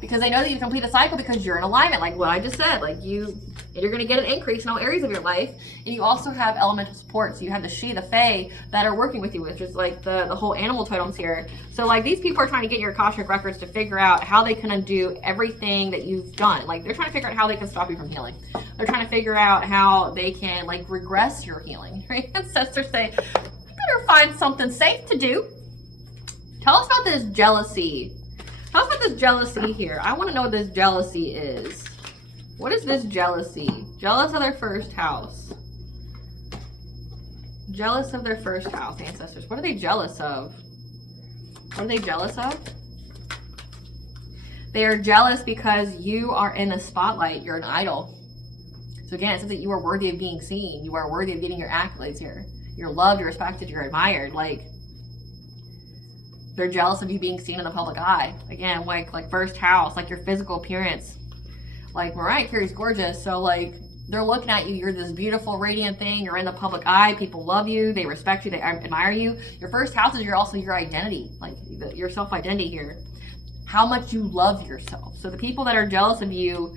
Because they know that you complete a cycle because you're in alignment, like what I just said. Like you're going to get an increase in all areas of your life. And you also have elemental support. So you have the She, the Fae that are working with you, which is like the whole animal totems here. So like these people are trying to get your Akashic records to figure out how they can undo everything that you've done. Like they're trying to figure out how they can stop you from healing. They're trying to figure out how they can like regress your healing. Right? Ancestors say, you better find something safe to do. Tell us about this jealousy. Tell us about this jealousy here. I want to know what this jealousy is. What is this jealousy? Jealous of their first house. Jealous of their first house, ancestors. What are they jealous of? What are they jealous of? They are jealous because you are in the spotlight. You're an idol. So again, it says that you are worthy of being seen. You are worthy of getting your accolades here. You're loved, you're respected, you're admired. Like, they're jealous of you being seen in the public eye. Again, like first house, like your physical appearance. Like Mariah Carey's gorgeous, so like they're looking at you. You're this beautiful, radiant thing. You're in the public eye. People love you. They respect you. They admire you. Your first house is also your identity, like your self-identity here. How much you love yourself. So the people that are jealous of you,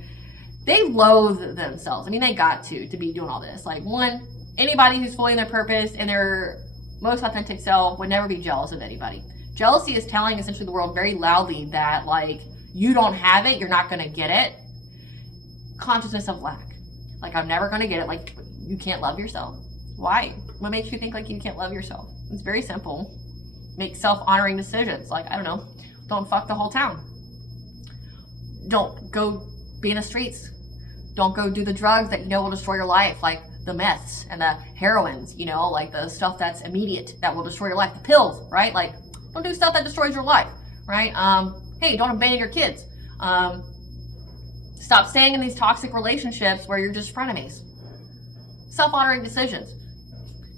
they loathe themselves. I mean, they got to be doing all this. Like one, anybody who's fully in their purpose and their most authentic self would never be jealous of anybody. Jealousy is telling essentially the world very loudly that like you don't have it, you're not going to get it. Consciousness of lack. Like I'm never going to get it. Like you can't love yourself. Why? What makes you think like you can't love yourself? It's very simple. Make self-honoring decisions. Like, I don't know, don't fuck the whole town. Don't go be in the streets. Don't go do the drugs that you know will destroy your life, like the meths and the heroines, you know, like the stuff that's immediate that will destroy your life. The pills, right? Like, don't do stuff that destroys your life, right? Hey, don't abandon your kids. Stop staying in these toxic relationships where you're just frenemies. Self-honoring decisions.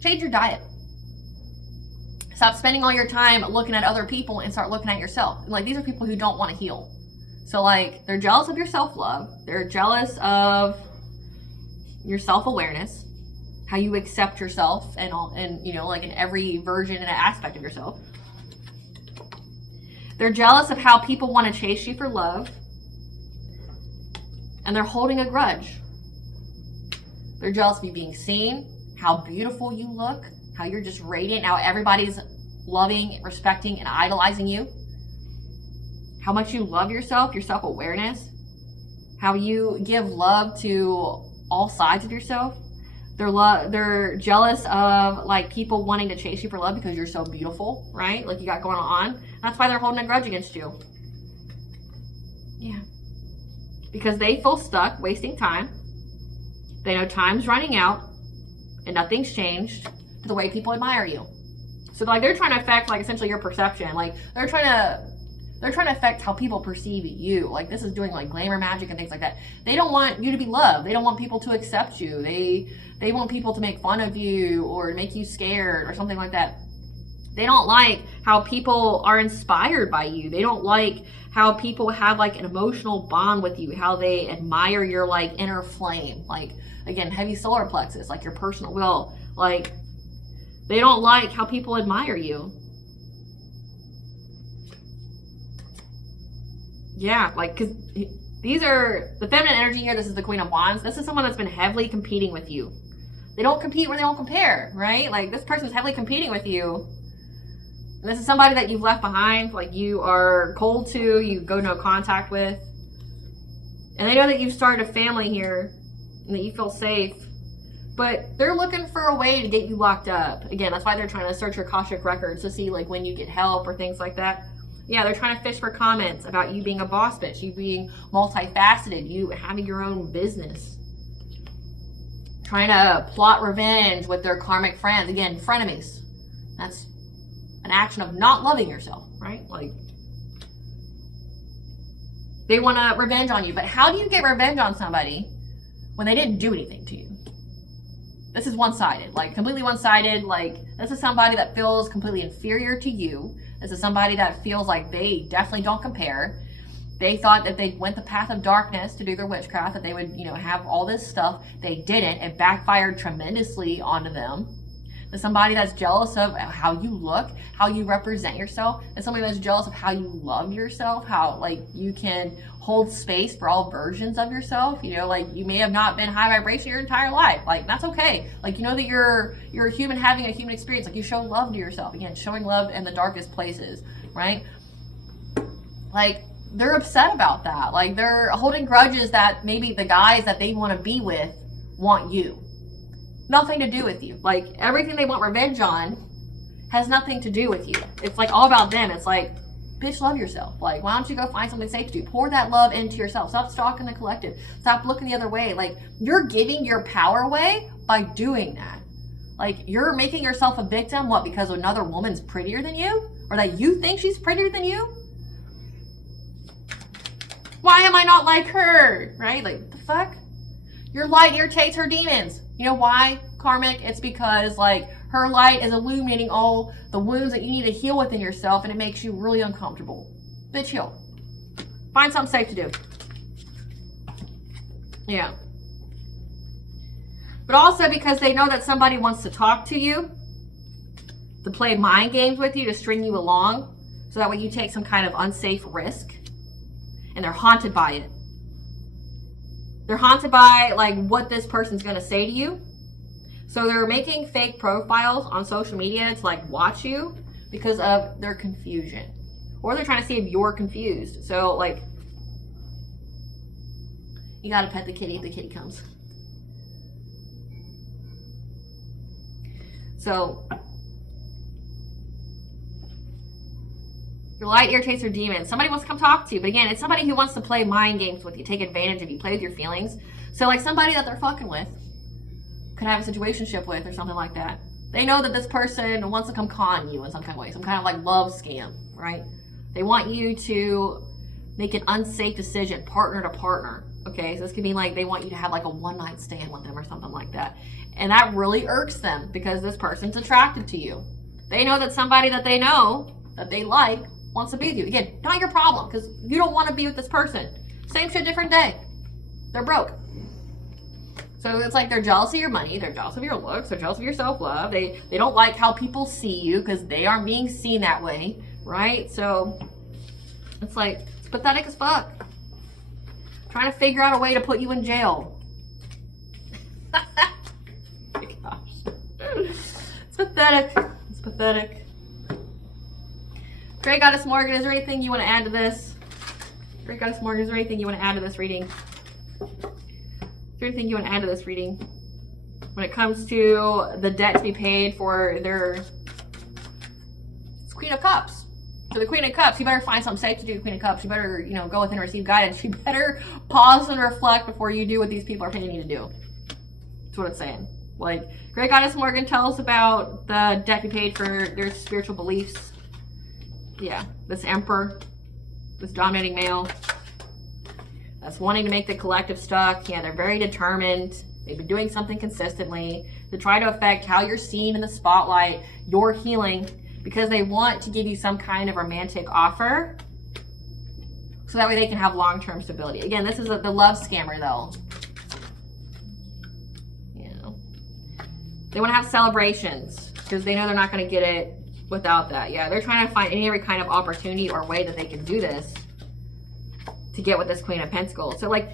Change your diet. Stop spending all your time looking at other people and start looking at yourself. Like, these are people who don't want to heal. So, like, they're jealous of your self-love. They're jealous of your self-awareness, how you accept yourself and all, and you know, like in every version and aspect of yourself. They're jealous of how people want to chase you for love. And they're holding a grudge. They're jealous of you being seen, how beautiful you look, how you're just radiant, how everybody's loving, respecting, and idolizing you. How much you love yourself, your self-awareness. How you give love to all sides of yourself. They're jealous of like people wanting to chase you for love because you're so beautiful, right? Like you got going on. That's why they're holding a grudge against you. Yeah. Because they feel stuck, wasting time. They know time's running out and nothing's changed to the way people admire you. So like they're trying to affect like essentially your perception. Like they're trying to affect how people perceive you. Like this is doing like glamour magic and things like that. They don't want you to be loved. They don't want people to accept you. They want people to make fun of you or make you scared or something like that. They don't like how people are inspired by you. They don't like how people have like an emotional bond with you, how they admire your like inner flame. Like again, heavy solar plexus, like your personal will. Like they don't like how people admire you. Yeah, like, because these are the feminine energy here. This is the Queen of Wands. This is someone that's been heavily competing with you. They don't compete where they don't compare, right? Like this person's heavily competing with you. And this is somebody that you've left behind, like you are cold to, you go no contact with. And they know that you've started a family here and that you feel safe. But they're looking for a way to get you locked up. Again, that's why they're trying to search your Akashic records to see like when you get help or things like that. Yeah, they're trying to fish for comments about you being a boss bitch, you being multifaceted, you having your own business. Trying to plot revenge with their karmic friends. Again, frenemies. That's an action of not loving yourself, right? Like, they want to revenge on you. But how do you get revenge on somebody when they didn't do anything to you? This is one-sided, like completely one-sided. Like this is somebody that feels completely inferior to you. This is somebody that feels like they definitely don't compare. They thought that they went the path of darkness to do their witchcraft, that they would, you know, have all this stuff. They didn't. It backfired tremendously onto them. There's somebody that's jealous of how you look, how you represent yourself. There's somebody that's jealous of how you love yourself, how like you can hold space for all versions of yourself. You know, like you may have not been high vibration your entire life. Like that's okay. Like you know that you're a human having a human experience. Like you show love to yourself. Again, showing love in the darkest places, right? Like they're upset about that. Like they're holding grudges that maybe the guys that they want to be with want you. Nothing to do with you. Like everything they want revenge on has nothing to do with you. It's like all about them. It's like, bitch, love yourself. Like, why don't you go find something safe to do? Pour that love into yourself. Stop stalking the collective. Stop looking the other way. Like you're giving your power away by doing that. Like you're making yourself a victim. What? Because another woman's prettier than you? Or that you think she's prettier than you? Why am I not like her? Right? Like the fuck? Your light irritates her demons. You know why, karmic? It's because like her light is illuminating all the wounds that you need to heal within yourself, and it makes you really uncomfortable. Bitch, heal. Find something safe to do. Yeah. But also because they know that somebody wants to talk to you, to play mind games with you, to string you along, so that way you take some kind of unsafe risk, and they're haunted by it. They're haunted by like what this person's going to say to you. So they're making fake profiles on social media to like watch you because of their confusion. Or they're trying to see if you're confused. So like, you got to pet the kitty if the kitty comes. So your light irritates your demons. Somebody wants to come talk to you. But again, it's somebody who wants to play mind games with you, take advantage of you, play with your feelings. So like somebody that they're fucking with, could have a situationship with or something like that. They know that this person wants to come con you in some kind of way, some kind of like love scam, right? They want you to make an unsafe decision, partner to partner. Okay, so this could mean like they want you to have like a one-night stand with them or something like that. And that really irks them because this person's attracted to you. They know that somebody that they know, that they like, wants to be with you. Again, not your problem because you don't want to be with this person. Same shit, different day. They're broke. So it's like they're jealous of your money, they're jealous of your looks, they're jealous of your self-love. They don't like how people see you because they aren't being seen that way, right? So it's like, it's pathetic as fuck. Trying to figure out a way to put you in jail. Oh my gosh. It's pathetic. It's pathetic. Great Goddess Morgan, is there anything you want to add to this? Great Goddess Morgan, is there anything you want to add to this reading? Is there anything you want to add to this reading? When it comes to the debt to be paid for their Queen of Cups. So the Queen of Cups, you better find something safe to do with the Queen of Cups. You better, you know, go within and receive guidance. You better pause and reflect before you do what these people are paying you to do. That's what it's saying. Like, Great Goddess Morgan, tell us about the debt to be paid for their spiritual beliefs. Yeah, this Emperor, this dominating male. That's wanting to make the collective stuck. Yeah, they're very determined. They've been doing something consistently to try to affect how you're seen in the spotlight, your healing, because they want to give you some kind of romantic offer so that way they can have long-term stability. Again, this is the love scammer though. You know, they want to have celebrations because they know they're not going to get it without that. Yeah, they're trying to find every kind of opportunity or way that they can do this to get with this Queen of Pentacles. So like,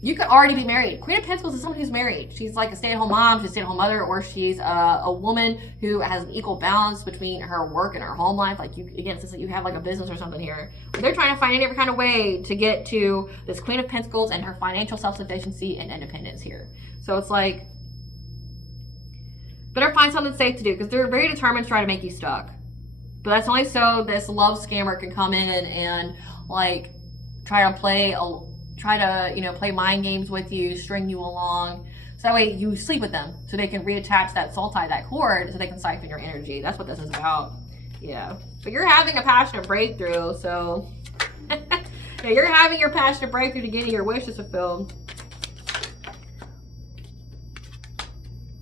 you could already be married. Queen of Pentacles is someone who's married. She's like a stay-at-home mom, she's a stay-at-home mother, or she's a woman who has an equal balance between her work and her home life. Like, you, again, since you have like a business or something here. But they're trying to find every kind of way to get to this Queen of Pentacles and her financial self-sufficiency and independence here. So it's like, better find something safe to do because they're very determined to try to make you stuck. But that's only so this love scammer can come in and like try to play mind games with you, string you along, so that way you sleep with them, so they can reattach that soul tie, that cord, so they can siphon your energy. That's what this is about. Yeah, but you're having a passionate breakthrough, so yeah, you're having your passionate breakthrough to getting your wishes fulfilled.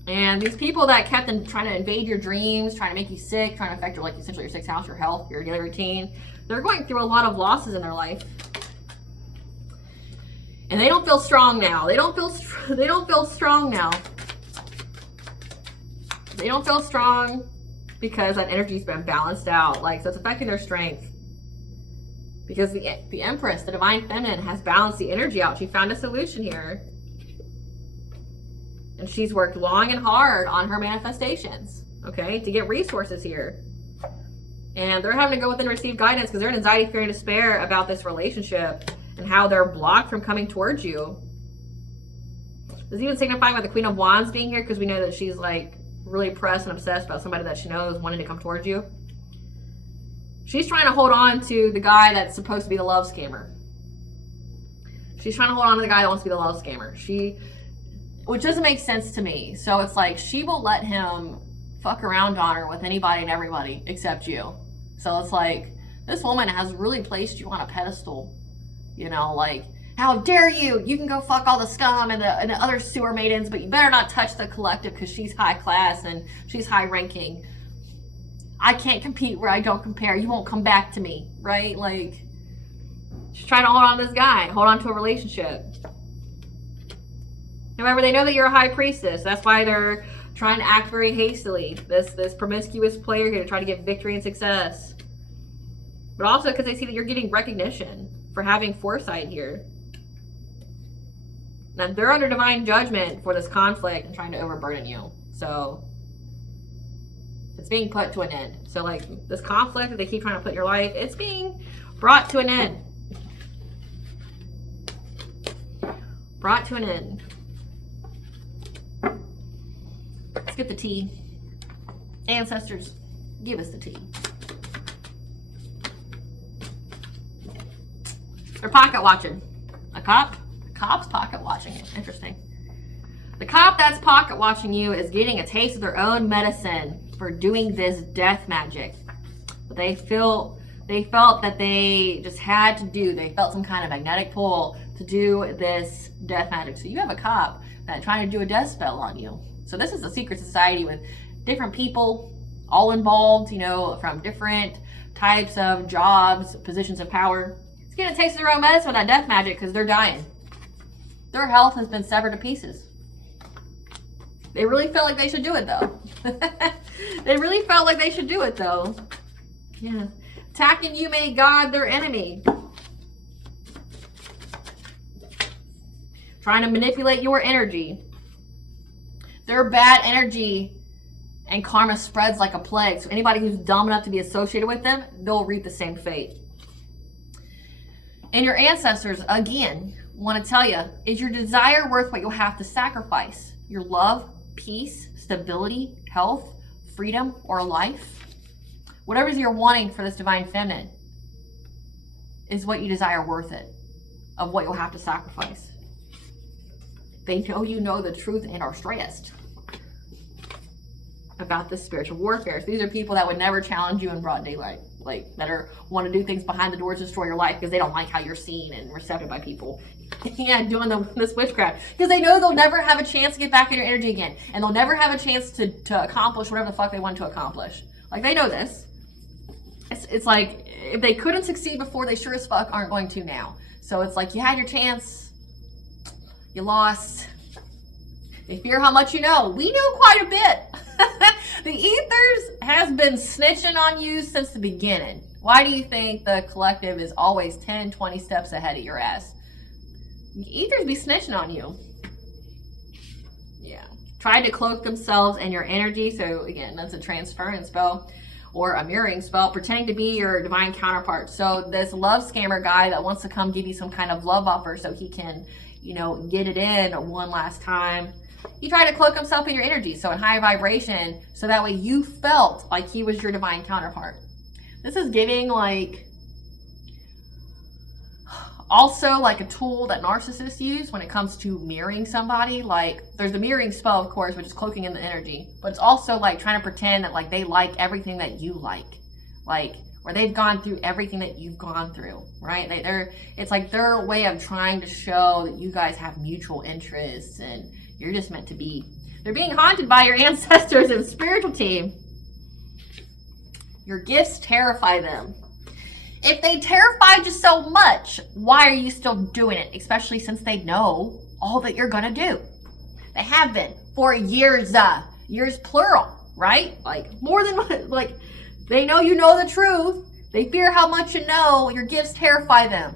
And these people that kept trying to invade your dreams, trying to make you sick, trying to affect your, like, essentially your 6th house, your health, your daily routine, they're going through a lot of losses in their life. And they don't feel strong now. They don't feel strong now. They don't feel strong because that energy's been balanced out. Like, so it's affecting their strength. Because the Empress, the Divine Feminine, has balanced the energy out. She found a solution here. And she's worked long and hard on her manifestations, okay, to get resources here. And they're having to go within and receive guidance because they're in anxiety, fear, and despair about this relationship and how they're blocked from coming towards you. This is even signifying with the Queen of Wands being here, because we know that she's like really pressed and obsessed about somebody that she knows wanting to come towards you. She's trying to hold on to the guy that's supposed to be the love scammer. She's trying to hold on to the guy that wants to be the love scammer. Which doesn't make sense to me. So it's like she will let him fuck around on her with anybody and everybody except you. So it's like, this woman has really placed you on a pedestal. You know, like, how dare you? You can go fuck all the scum and the other sewer maidens, but you better not touch the collective because she's high class and she's high ranking. I can't compete where I don't compare. You won't come back to me, right? Like, she's trying to hold on to this guy, hold on to a relationship. However, they know that you're a high priestess. That's why they're trying to act very hastily. This promiscuous player here to try to get victory and success. But also because they see that you're getting recognition for having foresight here. Now, they're under divine judgment for this conflict and trying to overburden you. So, it's being put to an end. So, like, this conflict that they keep trying to put in your life, it's being brought to an end. Brought to an end. Let's get the tea. Ancestors, give us the tea. They're pocket watching. A cop? A cop's pocket watching you. Interesting. The cop that's pocket watching you is getting a taste of their own medicine for doing this death magic. But they felt that they just had to do, they felt some kind of magnetic pull to do this death magic. So you have a cop that's trying to do a death spell on you. So this is a secret society with different people all involved, you know, from different types of jobs, positions of power. It's getting a taste of their own medicine with that death magic because they're dying. Their health has been severed to pieces. They really felt like they should do it, though. They really felt like they should do it, though. Yeah. Attacking you made God their enemy. Trying to manipulate your energy. Their bad energy and karma spreads like a plague. So anybody who's dumb enough to be associated with them, they'll reap the same fate. And your ancestors, again, want to tell you, is your desire worth what you'll have to sacrifice? Your love, peace, stability, health, freedom, or life? Whatever you're wanting for this divine feminine, is what you desire worth it, of what you'll have to sacrifice? They know you know the truth and are stressed about this spiritual warfare. So these are people that would never challenge you in broad daylight, like that want to do things behind the doors to destroy your life because they don't like how you're seen and accepted by people. Yeah, doing this witchcraft because they know they'll never have a chance to get back in your energy again, and they'll never have a chance to accomplish whatever the fuck they want to accomplish. Like, they know this. It's like, if they couldn't succeed before, they sure as fuck aren't going to now. So it's like, you had your chance, you lost. They fear how much you know. We know quite a bit. The ethers has been snitching on you since the beginning. Why do you think the collective is always 10, 20 steps ahead of your ass? The ethers be snitching on you. Yeah. Try to cloak themselves in your energy. So again, that's a transference spell or a mirroring spell, pretending to be your divine counterpart. So this love scammer guy that wants to come give you some kind of love offer so he can, you know, get it in one last time. He tried to cloak himself in your energy, so in high vibration, so that way you felt like he was your divine counterpart. This is giving like, also like a tool that narcissists use when it comes to mirroring somebody. Like, there's the mirroring spell, of course, which is cloaking in the energy, but it's also like trying to pretend that like they like everything that you like, or they've gone through everything that you've gone through, right? It's like their way of trying to show that you guys have mutual interests and you're just meant to be. They're being haunted by your ancestors and spiritual team. Your gifts terrify them. If they terrified you so much, why are you still doing it? Especially since they know all that you're gonna do. They have been for years, years plural, right? Like more than, like they know you know the truth. They fear how much you know. Your gifts terrify them.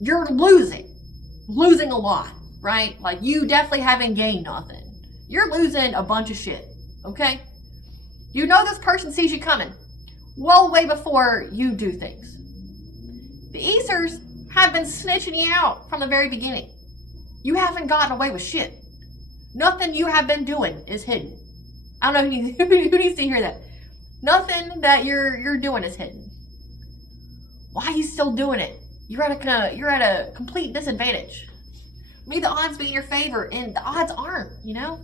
You're losing a lot, right? Like you definitely haven't gained nothing. You're losing a bunch of shit, okay? You know this person sees you coming well way before you do things. The Easters have been snitching you out from the very beginning. You haven't gotten away with shit. Nothing you have been doing is hidden. I don't know who needs to hear that. Nothing that you're doing is hidden. Why are you still doing it? You're at a complete disadvantage. May the odds be in your favor, and the odds aren't, you know?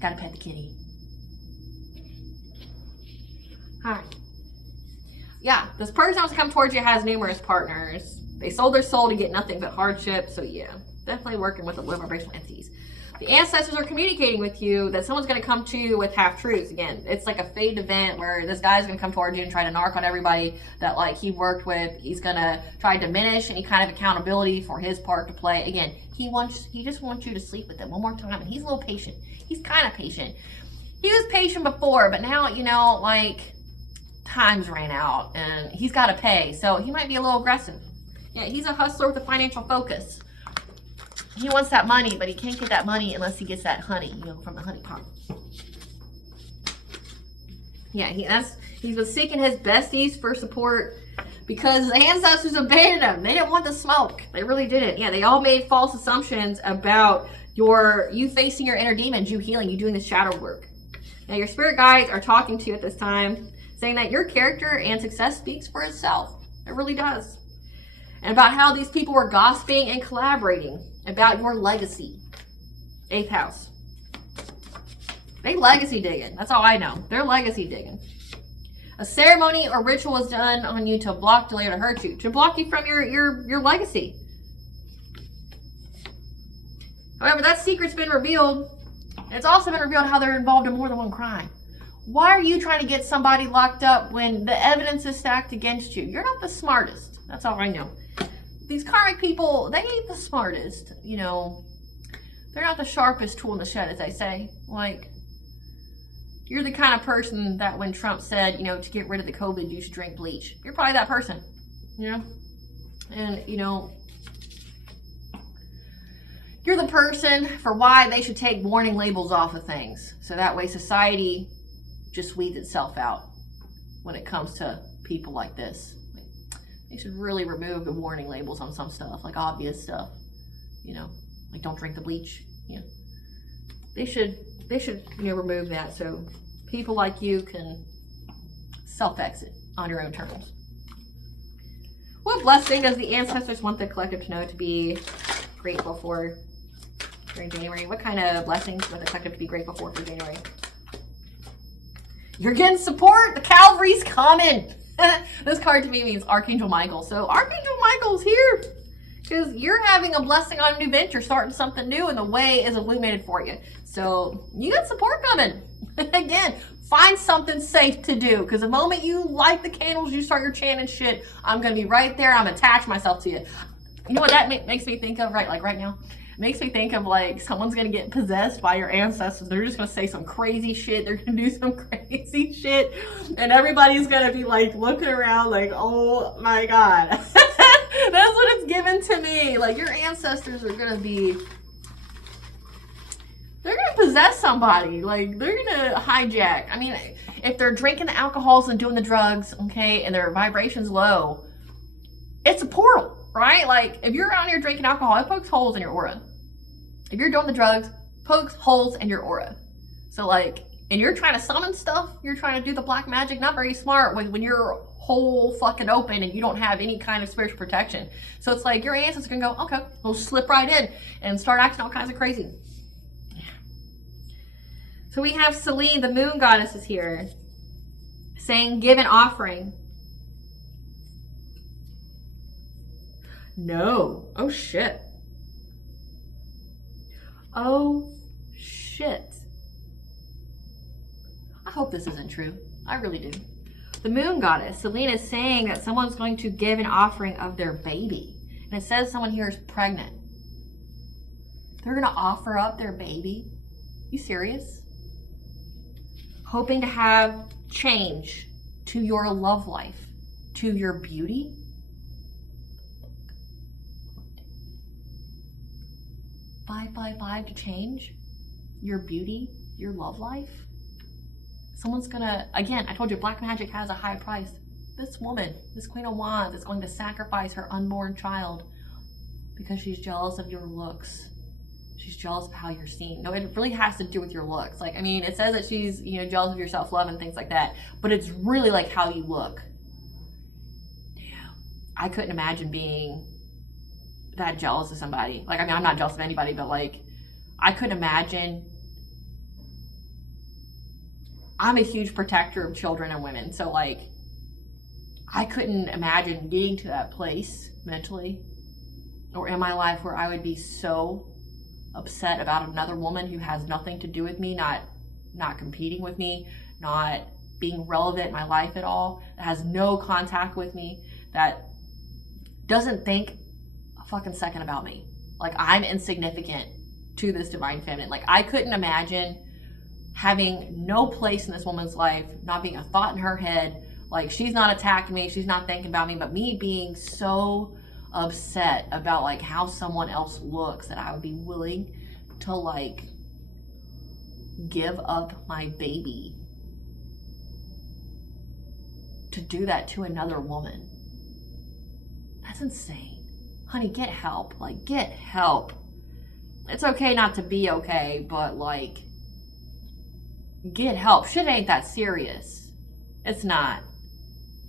Gotta pet the kitty. Alright. Yeah, this person who's come towards you has numerous partners. They sold their soul to get nothing but hardship. So yeah, definitely working with the low vibrational entities. The ancestors are communicating with you that someone's going to come to you with half-truths. Again, it's like a fate event where this guy's going to come towards you and try to narc on everybody that like he worked with. He's going to try to diminish any kind of accountability for his part to play. Again, he just wants you to sleep with him one more time. And he's a little patient. He's kind of patient. He was patient before, but now, you know, like times ran out and he's got to pay. So he might be a little aggressive. Yeah, he's a hustler with a financial focus. He wants that money, but he can't get that money unless he gets that honey, you know, from the honey pot. Yeah, he's been seeking his besties for support because the ancestors abandoned him. They didn't want the smoke. They really didn't. Yeah, they all made false assumptions about you facing your inner demons, you healing, you doing the shadow work. Now, your spirit guides are talking to you at this time, saying that your character and success speaks for itself. It really does. And about how these people were gossiping and collaborating about your legacy. 8th house. They legacy digging. That's all I know. They're legacy digging. A ceremony or ritual was done on you to block, delay, or to hurt you. To block you from your legacy. However, that secret's been revealed. It's also been revealed how they're involved in more than one crime. Why are you trying to get somebody locked up when the evidence is stacked against you? You're not the smartest. That's all I know. These karmic people, they ain't the smartest, you know. They're not the sharpest tool in the shed, as they say. Like, you're the kind of person that when Trump said, you know, to get rid of the COVID, you should drink bleach. You're probably that person, you know. And, you know, you're the person for why they should take warning labels off of things. So that way society just weeds itself out when it comes to people like this. They should really remove the warning labels on some stuff, like obvious stuff, you know, like don't drink the bleach. You know, they should you know, remove that so people like you can self-exit on your own terms. What blessing does the ancestors want the collective to know to be grateful for during January? What kind of blessings would the collective to be grateful for January? You're getting support. The cavalry's coming. This card to me means Archangel Michael. So Archangel Michael's here because you're having a blessing on a new venture, starting something new, and the way is illuminated for you. So you got support coming. Again, find something safe to do because the moment you light the candles, you start your chanting shit, I'm going to be right there. I'm attached myself to you. You know what that makes me think of right now? It makes me think of like someone's going to get possessed by your ancestors. They're just going to say some crazy shit. They're going to do some crazy shit. And everybody's going to be like looking around like, oh my God. That's what it's given to me. Like your ancestors are going to be, they're going to possess somebody. Like they're going to hijack. I mean, if they're drinking the alcohols and doing the drugs, okay, and their vibration's low, it's a portal. Right? Like, if you're out here drinking alcohol, it pokes holes in your aura. If you're doing the drugs, pokes holes in your aura. So, like, and you're trying to summon stuff, you're trying to do the black magic, not very smart when you're whole fucking open and you don't have any kind of spiritual protection. So it's like your ancestors can go, okay, we'll slip right in and start acting all kinds of crazy. So we have Selene, the moon goddess, is here, saying, give an offering. No. Oh, shit. Oh, shit. I hope this isn't true. I really do. The moon goddess, Selene, is saying that someone's going to give an offering of their baby. And it says someone here is pregnant. They're going to offer up their baby. You serious? Hoping to have change to your love life, to your beauty. 555 to change your beauty, your love life. Someone's gonna, again, I told you, black magic has a high price. This woman, this Queen of Wands, is going to sacrifice her unborn child because she's jealous of your looks. She's jealous of how you're seen. No, it really has to do with your looks. Like, I mean, it says that she's, you know, jealous of your self-love and things like that, but it's really like how you look. Damn. I couldn't imagine being that jealous of somebody. Like, I mean, I'm not jealous of anybody, but like, I couldn't imagine. I'm a huge protector of children and women, so like, I couldn't imagine getting to that place mentally or in my life where I would be so upset about another woman who has nothing to do with me, not competing with me, not being relevant in my life at all, that has no contact with me, that doesn't think a fucking second about me. Like, I'm insignificant to this divine feminine. Like, I couldn't imagine having no place in this woman's life, not being a thought in her head, like, she's not attacking me, she's not thinking about me, but me being so upset about like how someone else looks that I would be willing to like give up my baby to do that to another woman. That's insane. Honey, get help. Like, get help. It's okay not to be okay, but like, get help. Shit ain't that serious. It's not.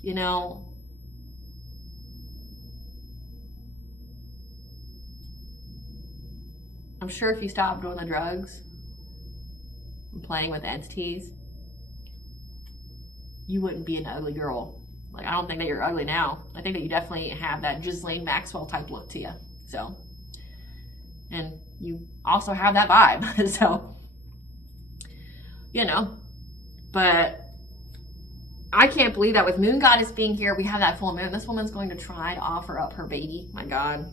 You know? I'm sure if you stopped doing the drugs and playing with entities, you wouldn't be an ugly girl. Like, I don't think that you're ugly now. I think that you definitely have that Ghislaine Maxwell type look to you. So, and you also have that vibe. So, you know, but I can't believe that with Moon Goddess being here, we have that full moon. This woman's going to try to offer up her baby. My God.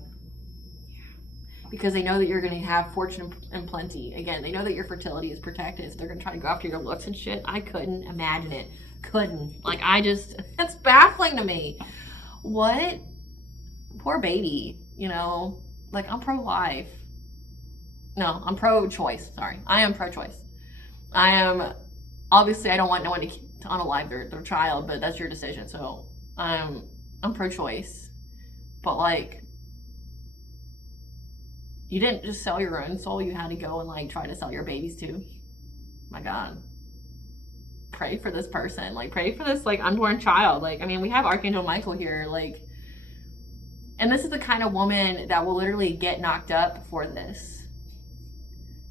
Because they know that you're going to have fortune and plenty. Again, they know that your fertility is protected, so they're going to try to go after your looks and shit. I couldn't imagine it. Couldn't. Like, I just, that's baffling to me. What? Poor baby, you know? Like, I'm pro-life. No, I'm pro-choice. Sorry. I am pro-choice. I am, obviously, I don't want no one to unalive their child, but that's your decision. So, I'm pro-choice. But, like, you didn't just sell your own soul. You had to go and like try to sell your babies too. My God. Pray for this person. Like, pray for this like unborn child. Like, I mean, we have Archangel Michael here. Like, and this is the kind of woman that will literally get knocked up for this.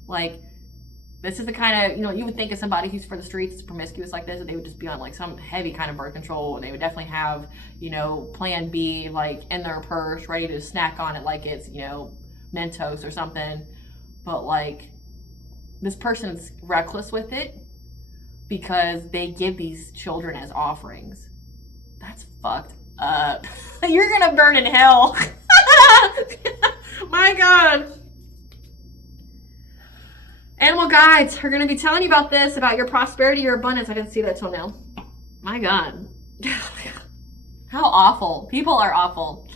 Like, this is the kind of, you know, you would think of somebody who's for the streets, promiscuous like this, that they would just be on like some heavy kind of birth control, and they would definitely have, you know, plan B like in their purse, ready to snack on it like it's, you know, Mentos or something. But like, this person's reckless with it because they give these children as offerings. That's fucked up. You're gonna burn in hell. My God. Animal guides are gonna be telling you about this, about your prosperity, your abundance. I didn't see that till now. My God. How awful. People are awful.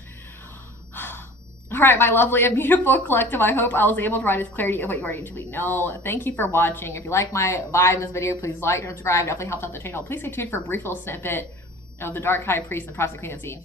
All right, my lovely and beautiful collective, I hope I was able to provide as clarity of what you already intuitively know. Thank you for watching. If you like my vibe in this video, please like and subscribe. It definitely helps out the channel. Please stay tuned for a brief little snippet of the Dark High Priest and the Prostitute Queen of the Sea.